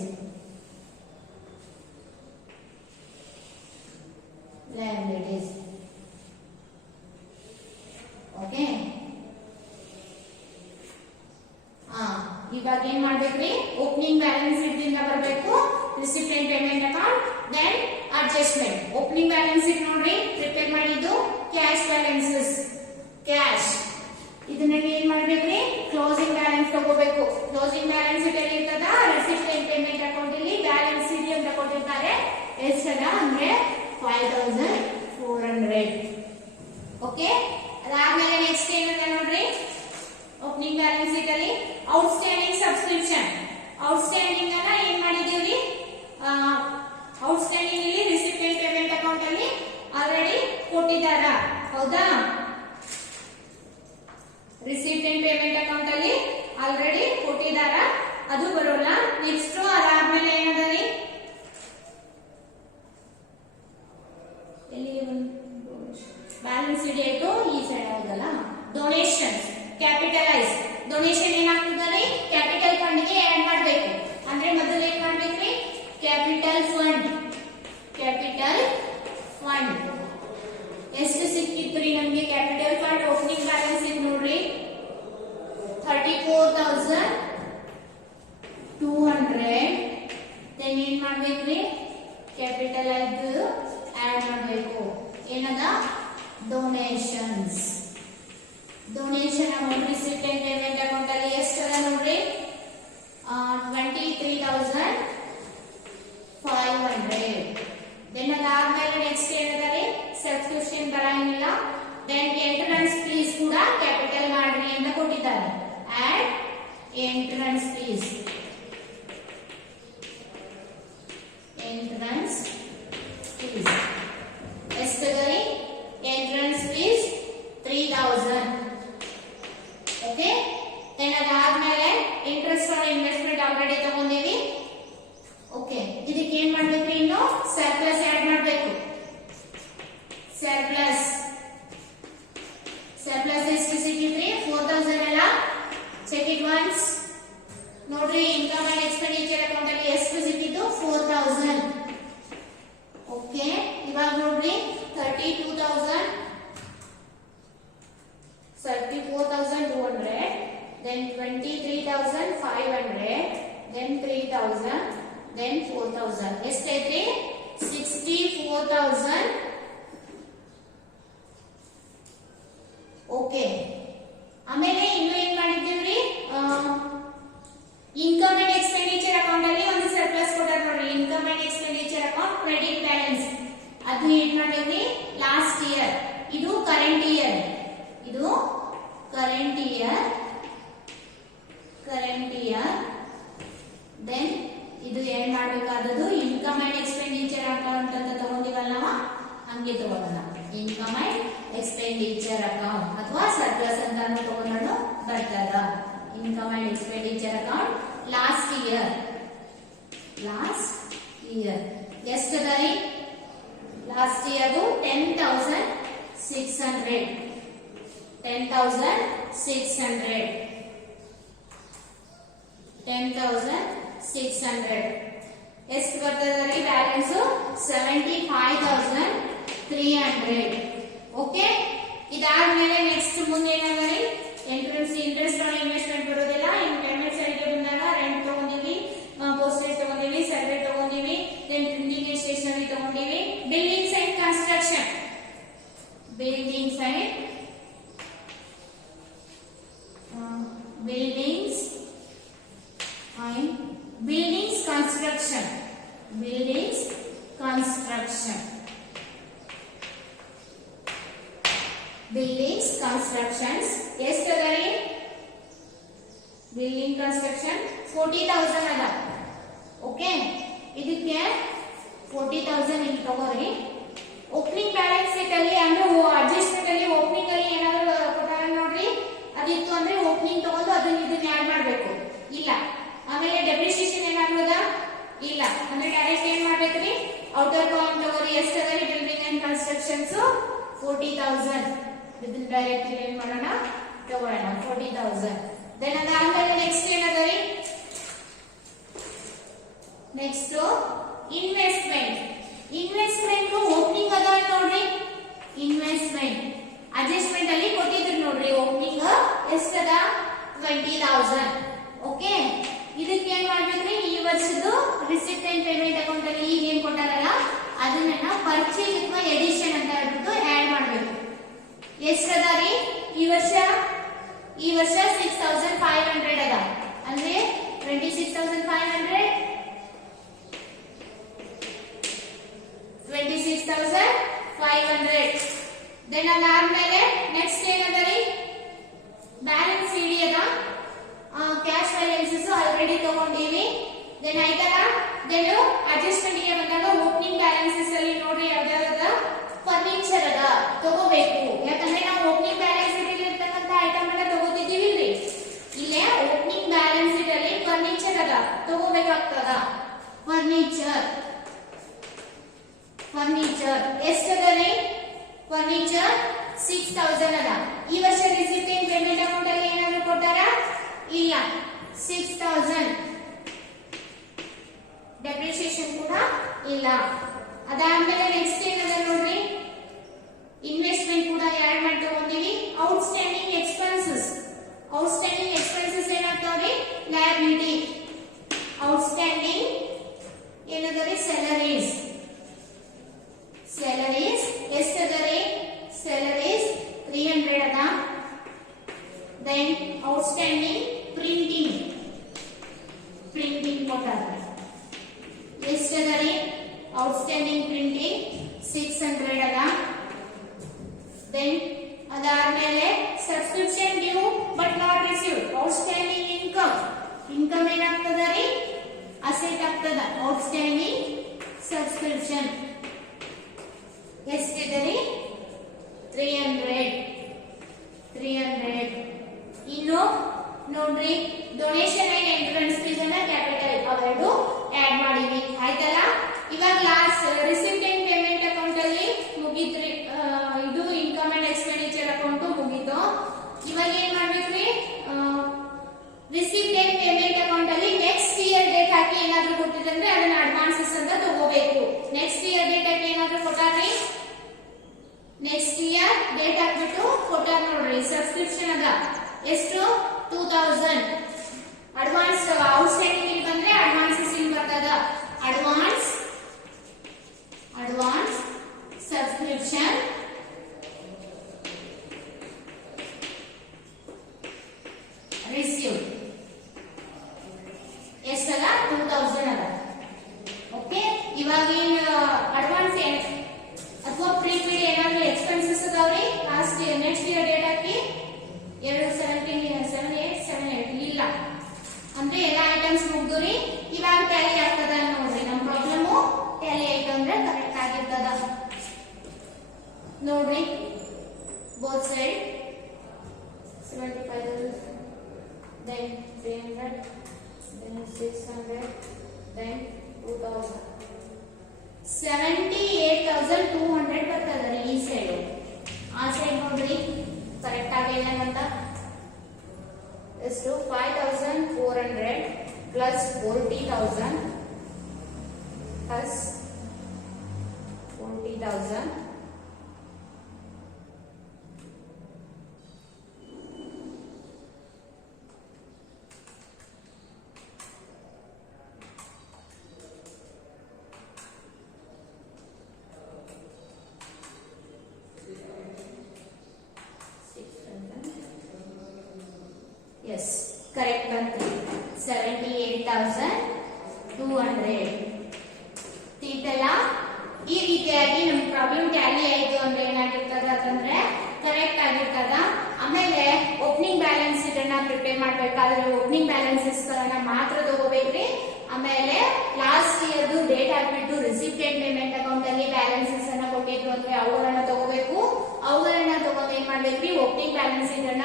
ಓಕೆ. ಇವಾಗ ಏನ್ ಮಾಡ್ಬೇಕ್ರಿ, ಓಪನಿಂಗ್ ಬ್ಯಾಲೆನ್ಸ್ ಶೀಟ್ ಇಂದ ಬರಬೇಕು, receipt and payment account, then adjustment. Opening balance sheet ನೋಡ್ರಿ ಪ್ರಿಪೇರ್ ಮಾಡಿದ್ದು ಕ್ಯಾಶ್ ಬ್ಯಾಲೆನ್ಸಸ್, ಕ್ಯಾಶ್. ಇದನ್ನ ಏನ್ ಮಾಡ್ಬೇಕ್ರಿ, ಕ್ಲೋಸಿಂಗ್ ಬ್ಯಾಲೆನ್ಸ್ ತಗೋಬೇಕು. ಕ್ಲೋಸಿಂಗ್ ಬ್ಯಾಲೆನ್ಸ್ ಶೀಟ್ ಎಲ್ಲಿ ಇರ್ತದ, ರಿಸಿಪ್ಟೆಂಟ್ ಪೇಮೆಂಟ್ ಅಕೌಂಟ್ ಅಲ್ಲಿ ಬ್ಯಾಲೆನ್ಸ್ ಶೀಟ್ ಅಂತ ಕೊಟ್ಟಿರ್ತಾರೆ. ಎಷ್ಟದ ಅಂದ್ರೆ 5400. ಓಕೆ. ಅದಾದ್ಮೇಲೆ ನೆಕ್ಸ್ಟ್ ಏನಂತ ನೋಡ್ರಿ, ಓಪನಿಂಗ್ ಬ್ಯಾಲೆನ್ಸ್ ಶೀಟ್ ಅಲ್ಲಿ ಔಟ್ಸ್ಟ್ಯಾಂಡಿಂಗ್ ಸಬ್ಸ್ಕ್ರಿಪ್ಷನ್. ಔಟ್ಸ್ಟ್ಯಾಂಡಿಂಗ್ ಅನ್ನ ಏನ್ ಮಾಡಿದೀವಿ, ಔಟ್ಸ್ಟ್ಯಾಂಡಿಂಗ್ ಇಲ್ಲಿ ರಿಸಿಪ್ಟೆಂಟ್ ಪೇಮೆಂಟ್ ಅಕೌಂಟ್ ಅಲ್ಲಿ ಆಲ್ರೆಡಿ ಕೊಟ್ಟಿದ್ದಾರ, ಹೌದಾ? ರಿಸಿಪ್ಟೆಂಟ್ ಪೇಮೆಂಟ್ ಅಕೌಂಟ್ ಅಲ್ಲಿ ಆಲ್ರೆಡಿ ಕೊಟ್ಟಿದ್ದಾರ, ಅದು ಬರೋಲ್ಲ. ನೆಕ್ಸ್ಟ್ ಅದಾದ್ಮೇಲೆ ಏನದ ರೀ, ಬ್ಯಾಲೆನ್ಸ್ ಶೀಟ್ ಏಟು ಈ ಸೈಡ್ ಹೌದಲ್ಲ. Donation, capitalise. ಡೊನೇಷನ್ ಏನಾಗ್ತದೆ, ಕ್ಯಾಪಿಟಲ್ ಫಂಡ್ ಗೆ ಆಡ್ ಮಾಡಬೇಕು. ಅಂದ್ರೆ ಮೊದಲು ಏನ್ ಮಾಡ್ಬೇಕ್ರಿ, ಕ್ಯಾಪಿಟಲ್ ಫಂಡ್. ಕ್ಯಾಪಿಟಲ್ ಫಂಡ್ ಎಷ್ಟು ಸಿಕ್ಕಿತ್ರಿ ನಮ್ಗೆ capital fund? Opening balance sheet ನೋಡ್ರಿ 34,200. ದೆನ್ ಏನ್ ಮಾಡ್ಬೇಕ್ರಿ, ಕ್ಯಾಪಿಟಲ್ ಆಯ್ತು ಆಡ್ ಮಾಡಬೇಕು. ಏನದ, donations. Donation amount receipt and payment account ಅಲ್ಲಿ ಎಷ್ಟದ ನೋಡ್ರಿ, 23,500. ದೆನ್ ಅದಾದ್ಮೇಲೆ ನೆಕ್ಸ್ಟ್ ಏನದಾರೆ, ಸಬ್ಸ್ಕ್ರಿಪ್ಷನ್ ಬರಂಗಿಲ್ಲ. ದೆನ್ ಎಂಟ್ರನ್ಸ್ ಫೀಸ್ ಕೂಡ ಕ್ಯಾಪಿಟಲ್ ಮಾಡ್ರಿ ಅಂತ ಕೊಟ್ಟಿದ್ದಾರೆ. Add entrance fees. Entrance fees ಎಷ್ಟದರಿ, ಎಂಟ್ರನ್ಸ್ ಫೀಸ್ 3000. ಓಕೆ. ದೆನ್ ಅದಾದ್ಮೇಲೆ ಇಂಟ್ರೆಸ್ಟ್ ಆನ್ ಇನ್ವೆಸ್ಟ್ಮೆಂಟ್ ಆಲ್ರೆಡಿ ತಗೊಂಡಿವಿ. ಓಕೆ. ಇದಕ್ಕೆ ಏನ್ ಮಾಡ್ಬೇಕ್ರಿ, ಇನ್ನು ಸರ್ಪ್ಲಸ್ ಆಡ್ ಮಾಡ್ಬೇಕು. ಸರ್ಪ್ಲಸ್ ಎಷ್ಟು ಸಿಕ್ಕಿದ್ರಿ, 4000 ಅಲ್ಲ. Check it once. ನೋಡ್ರಿ ಇನ್ಕಮ್ ಅಂಡ್ ಎಕ್ಸ್ಪೆಂಡಿಚರ್ ಅಕೌಂಟ್ ಅಲ್ಲಿ ಎಷ್ಟು ಸಿಕ್ಕಿದ್ದು, 4000. ಓಕೆ. ಇವಾಗ ನೋಡ್ರಿ 34,200, then 23,500, then 3,000, then 4,000. ಎಷ್ಟೈತ್ರಿ, 64,000. ಓಕೆ. ಆಮೇಲೆ ಇನ್ನು ಏನ್ ಮಾಡಿದ್ದೀವ್ರಿ, ಇನ್ಕಮ್ ಅಂಡ್ ಎಕ್ಸ್ಪೆಂಡಿಚರ್ ಅಕೌಂಟ್ ಅಲ್ಲಿ ಒಂದು ಸರ್ಪ್ಲಸ್ ಕೊಟ್ಟಾರ ನೋಡ್ರಿ. Income and expenditure account credit balance. ಅದು ಏನ್ ಮಾಡಿದ್ವಿ, ಲಾಸ್ಟ್ ಇಯರ್. ಇದು ಕರೆಂಟ್ ಇಯರ್. ಇದು ಕರೆಂಟ್ ಇಯರ್. ದೆನ್ ಇದು ಏನ್ ಮಾಡ್ಬೇಕಾದದ್ದು, ಇನ್ಕಮ್ ಅಂಡ್ ಎಕ್ಸ್ಪೆಂಡಿಚರ್ ಅಕೌಂಟ್ ಅಂತ ತಗೊಂಡಿವಲ್ಲ ನಾವು, ಹಂಗೆ ತಗೊಳ್ಳೋಣ. ಇನ್ಕಮ್ ಅಂಡ್ ಎಕ್ಸ್ಪೆಂಡಿಚರ್ ಅಕೌಂಟ್ ಅಥವಾ ಸರ್ಪ್ಲಸ್ ಅಂತ ತಗೊಂಡು ಬರ್ತದ. Income and expenditure account last year. ಎಷ್ಟದ ರೀ, ಲಾಸ್ಟ್ ಇಯರ್ 10,600. 10,600. ಎಷ್ಟು ಬರ್ತದ ರೀ ಬ್ಯಾಲೆನ್ಸ್, 75,300. ಓಕೆ. ಇದಾದ್ಮೇಲೆ ನೆಕ್ಸ್ಟ್ ಮುಂದೆ ಏನಾದ್ರಿ, ಇಂಟ್ರೆಸ್ಟ್ ಆನ್ ಇನ್ವೆಸ್ಟ್ಮೆಂಟ್ ಬರೋದಿಲ್ಲ. ಇನ್ ಪೇಮೆಂಟ್ ಸೈಡ್ ಬಂದಾಗ ರೆಂಟ್ ತಗೊಂಡಿವಿ, ಪೋಸ್ಟೇಜ್ ತಗೊಂಡಿವಿ, ಸ್ಯಾಲರಿ ತಗೊಂಡಿವಿ, ದೆನ್ ಪ್ರಿಂಟಿಂಗ್ ಅಂಡ್ ಸ್ಟೇಷನರಿ ತಗೊಂಡಿವಿ. Buildings and construction. Buildings and constructions ಎಷ್ಟದ ರೀ, ಬಿಲ್ಡಿಂಗ್ ಕನ್ಸ್ಟ್ರಕ್ಷನ್ 40,000 ಅದ. ಓಕೆ. ಇದಕ್ಕೆ 40,000 ಇಲ್ಲಿ ತಗೋರಿ. ಓಪನಿಂಗ್ ಬ್ಯಾಲೆನ್ಸ್ ಶೀಟ್ ಅಲ್ಲಿ ಅಂದ್ರೆ ಅಡ್ಜಸ್ಟ್ಮೆಂಟ್ ಅಲ್ಲಿ ಇದನ್ನ ಡೈರೆಕ್ಟ್ ಏನ್ ಮಾಡೋಣ ತಗೊಳ್ಳೋಣ 40,000. ದೆನ್ ಅದಾದ್ಮೇಲೆ ನೆಕ್ಸ್ಟ್ ಏನದರಿ ನೆಕ್ಸ್ಟ್ ಇನ್ವೆಸ್ಟ್ಮೆಂಟ್. ಇನ್ವೆಸ್ಟ್ಮೆಂಟ್ ಓಪನಿಂಗ್ ಅದ ನೋಡ್ರಿ. ಇನ್ವೆಸ್ಟ್ಮೆಂಟ್ ಅಡ್ಜಸ್ಟ್ಮೆಂಟ್ ಅಲ್ಲಿ ಕೊಟ್ಟಿದ್ರು ನೋಡ್ರಿ. ಓಪನಿಂಗ್ ಎಷ್ಟದ 20,000. ಓಕೆ, ಇದಕ್ಕೆ ಏನ್ ಮಾಡ್ಬೇಕ್ರಿ ಈ ವರ್ಷದ ರಿಸಿಪ್ಟ್ ಅಂಡ್ ಪೇಮೆಂಟ್ ಅಕೌಂಟ್ ಅಲ್ಲಿ ಈಗ ಏನ್ ಕೊಟ್ಟಾರಲ್ಲ ಅದನ್ನ ಪರ್ಚೇಸ್ ಅಥವಾ ಎಡಿಷನ್ ಅಂತ ಹೇಳ್ಬಿಟ್ಟು ಆಡ್ ಮಾಡ್ಬೇಕು. ಎಷ್ಟದ ರೀ ಈ ವರ್ಷ 6,500 ಅದ ಅಂದ್ರೆ 26,500 26,500. ದೆನ್ ಅದಾದ್ಮೇಲೆ ನೆಕ್ಸ್ಟ್ ಏನದರಿ ಬ್ಯಾಲೆನ್ಸ್ ಇಡಿ ಅದ. ಕ್ಯಾಶ್ ಬ್ಯಾಲೆನ್ಸಸ್ ಆಲ್ರೆಡಿ ತಗೊಂಡಿವಿ. ದೆನ್ ಆಯ್ತಲ್ಲ. ದೆನ್ ಅಡ್ಜಸ್ಟ್ಮೆಂಟ್ ಗೆ ಬಂದಾಗ ಓಪನಿಂಗ್ ಬ್ಯಾಲೆನ್ಸಸ್ ಅಲ್ಲಿ ನೋಡ್ರಿ ಯಾವ್ದಾರದ ಫರ್ನಿಚರ್ ಅದ ತಗೋಬೇಕು. ಯಾಕಂದ್ರೆ ನಾವು ಓಪನಿಂಗ್ ಬ್ಯಾಲೆನ್ಸ್ ಶೀಟ್ ಇರ್ತಕ್ಕಂತ ಐಟಮ್ ಅನ್ನ ತಗೋತಿದೀವಿ. ಇಲ್ಲೇ ಓಪನಿಂಗ್ ಬ್ಯಾಲೆನ್ಸ್ ಶೀಟ್ ಅಲ್ಲಿ ಫರ್ನಿಚರ್ ಅದ ತಗೋಬೇಕಾಗ್ತದ. ಫರ್ನಿಚರ್ ಎಷ್ಟದರಿ ಫರ್ನಿಚರ್ 6,000 ಅದ. ಈ ವರ್ಷ ರಿಸಿಪ್ಟ್ ಅಂಡ್ ಪೇಮೆಂಟ್ ಅಕೌಂಟ್ ಅಲ್ಲಿ ಏನಾದ್ರು ಕೊಟ್ಟಾರ ಇಲ್ಲ. 6,000 ಡೆಪ್ರಿಸಿಯೇಷನ್ ಕೂಡ ಇಲ್ಲ. ಅದಾದ್ಮೇಲೆ ನೆಕ್ಸ್ಟ್ ಏನದ ನೋಡ್ರಿ ಇನ್ವೆಸ್ಟ್ಮೆಂಟ್ ಕೂಡ ಆಡ್ ಮಾಡಿ ತಗೊಂಡಿವಿ. ಔಟ್ಸ್ಟ್ಯಾಂಡಿಂಗ್ ಎಕ್ಸ್ಪೆನ್ಸಸ್ ಏನಾಗ್ತಾವ್ರಿ ಲಯಬಿಲಿಟಿ. ಔಟ್ಸ್ಟ್ಯಾಂಡಿಂಗ್ ಏನದರಿ ಸ್ಯಾಲರೀಸ್ ಎಷ್ಟದರಿ ಸ್ಯಾಲರೀಸ್ 300 ಅದ. ದೆನ್ ಔಟ್ಸ್ಟ್ಯಾಂಡಿಂಗ್ ಪ್ರಿಂಟಿಂಗ್ ಕೊಟ್ಟಾರ. ಎಷ್ಟದರಿ ಔಟ್ಸ್ಟ್ಯಾಂಡಿಂಗ್ ಪ್ರಿಂಟಿಂಗ್ 600 ಅದ. ದೆನ್ ಅದಾದ್ಮೇಲೆ subscription due but not received. Outstanding income ಏನಾಗ್ತದ ರೀ ಅಸೆಟ್ ಆಗ್ತದ. ಔಟ್ಸ್ಟ್ಯಾಂಡಿಂಗ್ ಸಬ್ಸ್ಕ್ರಿಪ್ಷನ್ ಎಷ್ಟಿದೆ ರೀ 300. ಇನ್ನು ನೋಡ್ರಿ ಡೊನೇಷನ್ ಅಂಡ್ ಎಂಟ್ರೆನ್ಸ್ ಫೀಸ್ ಅನ್ನ ಕ್ಯಾಪಿಟಲ್ ಅವೆರಡು ಆಡ್ ಮಾಡಿವಿ. ಆಯ್ತಲ್ಲ. ಇವಾಗ last receipt and payment account ಅಲ್ಲಿ ಮುಗಿತ್ರಿ. ಇದು ಇನ್ಕಮ್ ಅಂಡ್ ಎಕ್ಸ್ಪೆಂಡಿಚರ್ ಅಕೌಂಟ್ ಮುಗಿತು. ಇವಾಗ ಏನ್ ಮಾಡ್ಬೇಕ್ರಿ ರಿಸಿಪ್ಟ್ ಅಂಡ್ ಪೇಮೆಂಟ್ ಅಕೌಂಟ್ ಅಲ್ಲಿ ನೆಕ್ಸ್ಟ್ ಇಯರ್ ಡೇಟ್ ಹಾಕಿ ಏನಾದ್ರು ಕೊಟ್ಟಿದ್ರೆ ಅದನ್ನ ಅಡ್ವಾನ್ಸಸ್ ಅಂತ ತಗೋಬೇಕು. ನೆಕ್ಸ್ಟ್ ಇಯರ್ ಡೇಟ್ ಹಾಕಿ ಏನಾದ್ರು ಕೊಟ್ಟಾರ್ರಿ ನೆಕ್ಸ್ಟ್ ಇಯರ್ ಡೇಟ್ ಹಾಕ್ಬಿಟ್ಟು ಕೊಟ್ಟಾರ ನೋಡ್ರಿ. ಸಬ್ಸ್ಕ್ರಿಪ್ಷನ್ ಅದ ಎಷ್ಟು 2,000. ಅಡ್ವಾನ್ಸ್ ಔಟ್ಸ್ಟ್ಯಾಂಡಿಂಗ್ ಇಲ್ಲಿ ಬಂದ್ರೆ ಅಡ್ವಾನ್ಸಸ್ ಇಲ್ಲಿ ಬರ್ತದ. ಅಡ್ವಾನ್ಸ್ ಸಬ್ಸ್ಕ್ರಿಪ್ಷನ್ ರಿಸೀವ್ಡ್ ಎಷ್ಟದ 2,000 ಅದ. ಓಕೆ, ಇವಾಗ ಅಡ್ವಾನ್ಸ್ ಅಥವಾ ಪ್ರೀಪೇಡ್ ಏನಾದ್ರು ಎಕ್ಸ್ಪೆನ್ಸಸ್ ಅದಾವ್ರಿ last year next year date ಹಾಕಿ 2,17,78 ಇಲ್ಲ ಅಂದ್ರೆ ಎಲ್ಲ ಐಟಮ್ಸ್ ಮುಗ್ದುರಿ. ಇವಾಗ ಟ್ಯಾಲಿ ಆಗ್ತದ ನೋಡ್ರಿ. ನಮ್ ಪ್ರಾಬ್ಲಮ್ ಟ್ಯಾಲಿ ಆಯ್ತು ಅಂದ್ರೆ ಕರೆಕ್ಟ್ ಆಗಿರ್ತದ ನೋಡ್ರಿ. Both side 75,000 then 300 then 600 then 2,000 78,200 ಬರ್ತದ್ರಿ ಈ ಸೈಡ್. ಆ ಸೈಡ್ ನೋಡ್ರಿ ಕರೆಕ್ಟ್ ಆಗಿಲ್ಲ ಅಂತ. ಎಷ್ಟು 5,400 plus 40,000 plus 40,000 ಎಸ್ ಕರೆಕ್ಟ್ ಬಂತು 78,200. ತಿಳ್ತಲ್ಲ. ಈ ರೀತಿಯಾಗಿ ನಮ್ ಪ್ರಾಬ್ಲಮ್ ಟ್ಯಾಲಿ ಆಯ್ತು ಅಂದ್ರೆ ಏನಾಗಿರ್ತದ ಅಂತಂದ್ರೆ ಕರೆಕ್ಟ್ ಆಗಿರ್ತದ. ಆಮೇಲೆ ಓಪನಿಂಗ್ ಬ್ಯಾಲೆನ್ಸ್ ಶೀಟ್ ಅನ್ನ ಪ್ರಿಪೇರ್ ಮಾಡ್ಬೇಕಾದ್ರೆ ಓಪನಿಂಗ್ ಬ್ಯಾಲೆನ್ಸಸ್ ಮಾತ್ರ ತಗೋಬೇಕ್ರಿ. ಆಮೇಲೆ ಲಾಸ್ಟ್ ಇಯರ್ದು ಡೇಟ್ ಹಾಕ್ಬಿಟ್ಟು ರಿಸಿಪ್ಟ್ ಅಂಡ್ ಪೇಮೆಂಟ್ ಅಕೌಂಟ್ ಅಲ್ಲಿ ಬ್ಯಾಲೆನ್ಸಸ್ ಅನ್ನ ಕೊಟ್ಟಿದ್ರು ಅಂದ್ರೆ ಅವುಗಳನ್ನ ತಗೋಬೇಕು. ಅವುಗಳನ್ನ ತಗೊಂಡು ಏನ್ ಮಾಡ್ಬೇಕ್ರಿ ಓಪನಿಂಗ್ ಬ್ಯಾಲೆನ್ಸ್ ಶೀಟ್ ಅನ್ನ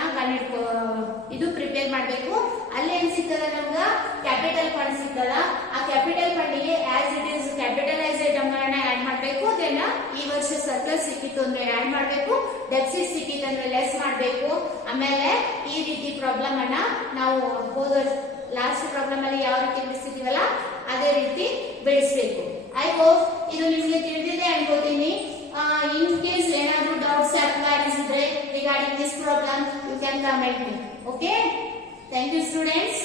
ಇದು ಪ್ರಿಪೇರ್ ಮಾಡ್ಬೇಕು. ಅಲ್ಲಿ ಏನ್ ಸಿಗ್ತದ ನಮ್ಗ ಕ್ಯಾಪಿಟಲ್ ಫಂಡ್ ಸಿಗ್ತದ. ಆ ಕ್ಯಾಪಿಟಲ್ ಫಂಡ್ ಗೆ ಆಸ್ ಇಟ್ ಇಸ್ ಕ್ಯಾಪಿಟಲೈಸ್ ಐಟಮ್ಗಳನ್ನ ಆಡ್ ಮಾಡಬೇಕು. ದೆನ್ ಈ ವರ್ಷ ಸರ್ಪ್ಲಸ್ ಸಿಕ್ಕಿತ್ತು ಅಂದ್ರೆ ಆಡ್ ಮಾಡಬೇಕು, ಡೆಫಿಸಿಟ್ ಸಿಕ್ಕಿತ್ತು ಅಂದ್ರೆ ಲೆಸ್ ಮಾಡಬೇಕು. ಆಮೇಲೆ ಈ ರೀತಿ ಪ್ರಾಬ್ಲಮ್ ಅನ್ನ ನಾವು ಹೋದ ಲಾಸ್ಟ್ ಪ್ರಾಬ್ಲಮ್ ಅಲ್ಲಿ ಯಾವ ರೀತಿ ಬಿಡಿಸಿದೀವಲ್ಲ ಅದೇ ರೀತಿ ಬಿಡಿಸಬೇಕು. ಐ ಹೋಪ್ ಇದು ನಿಮಗೆ ತಿಳಿದಿದೆ ಅನ್ಕೋತೀನಿ. ಇನ್ ಕೇಸ್ ಏನಾದರೂ ಡೌಟ್ಸ್ ಅಪ್ಲೈಸ್ ಇದ್ರೆ regarding this problem you can comment me. Okay, thank you students.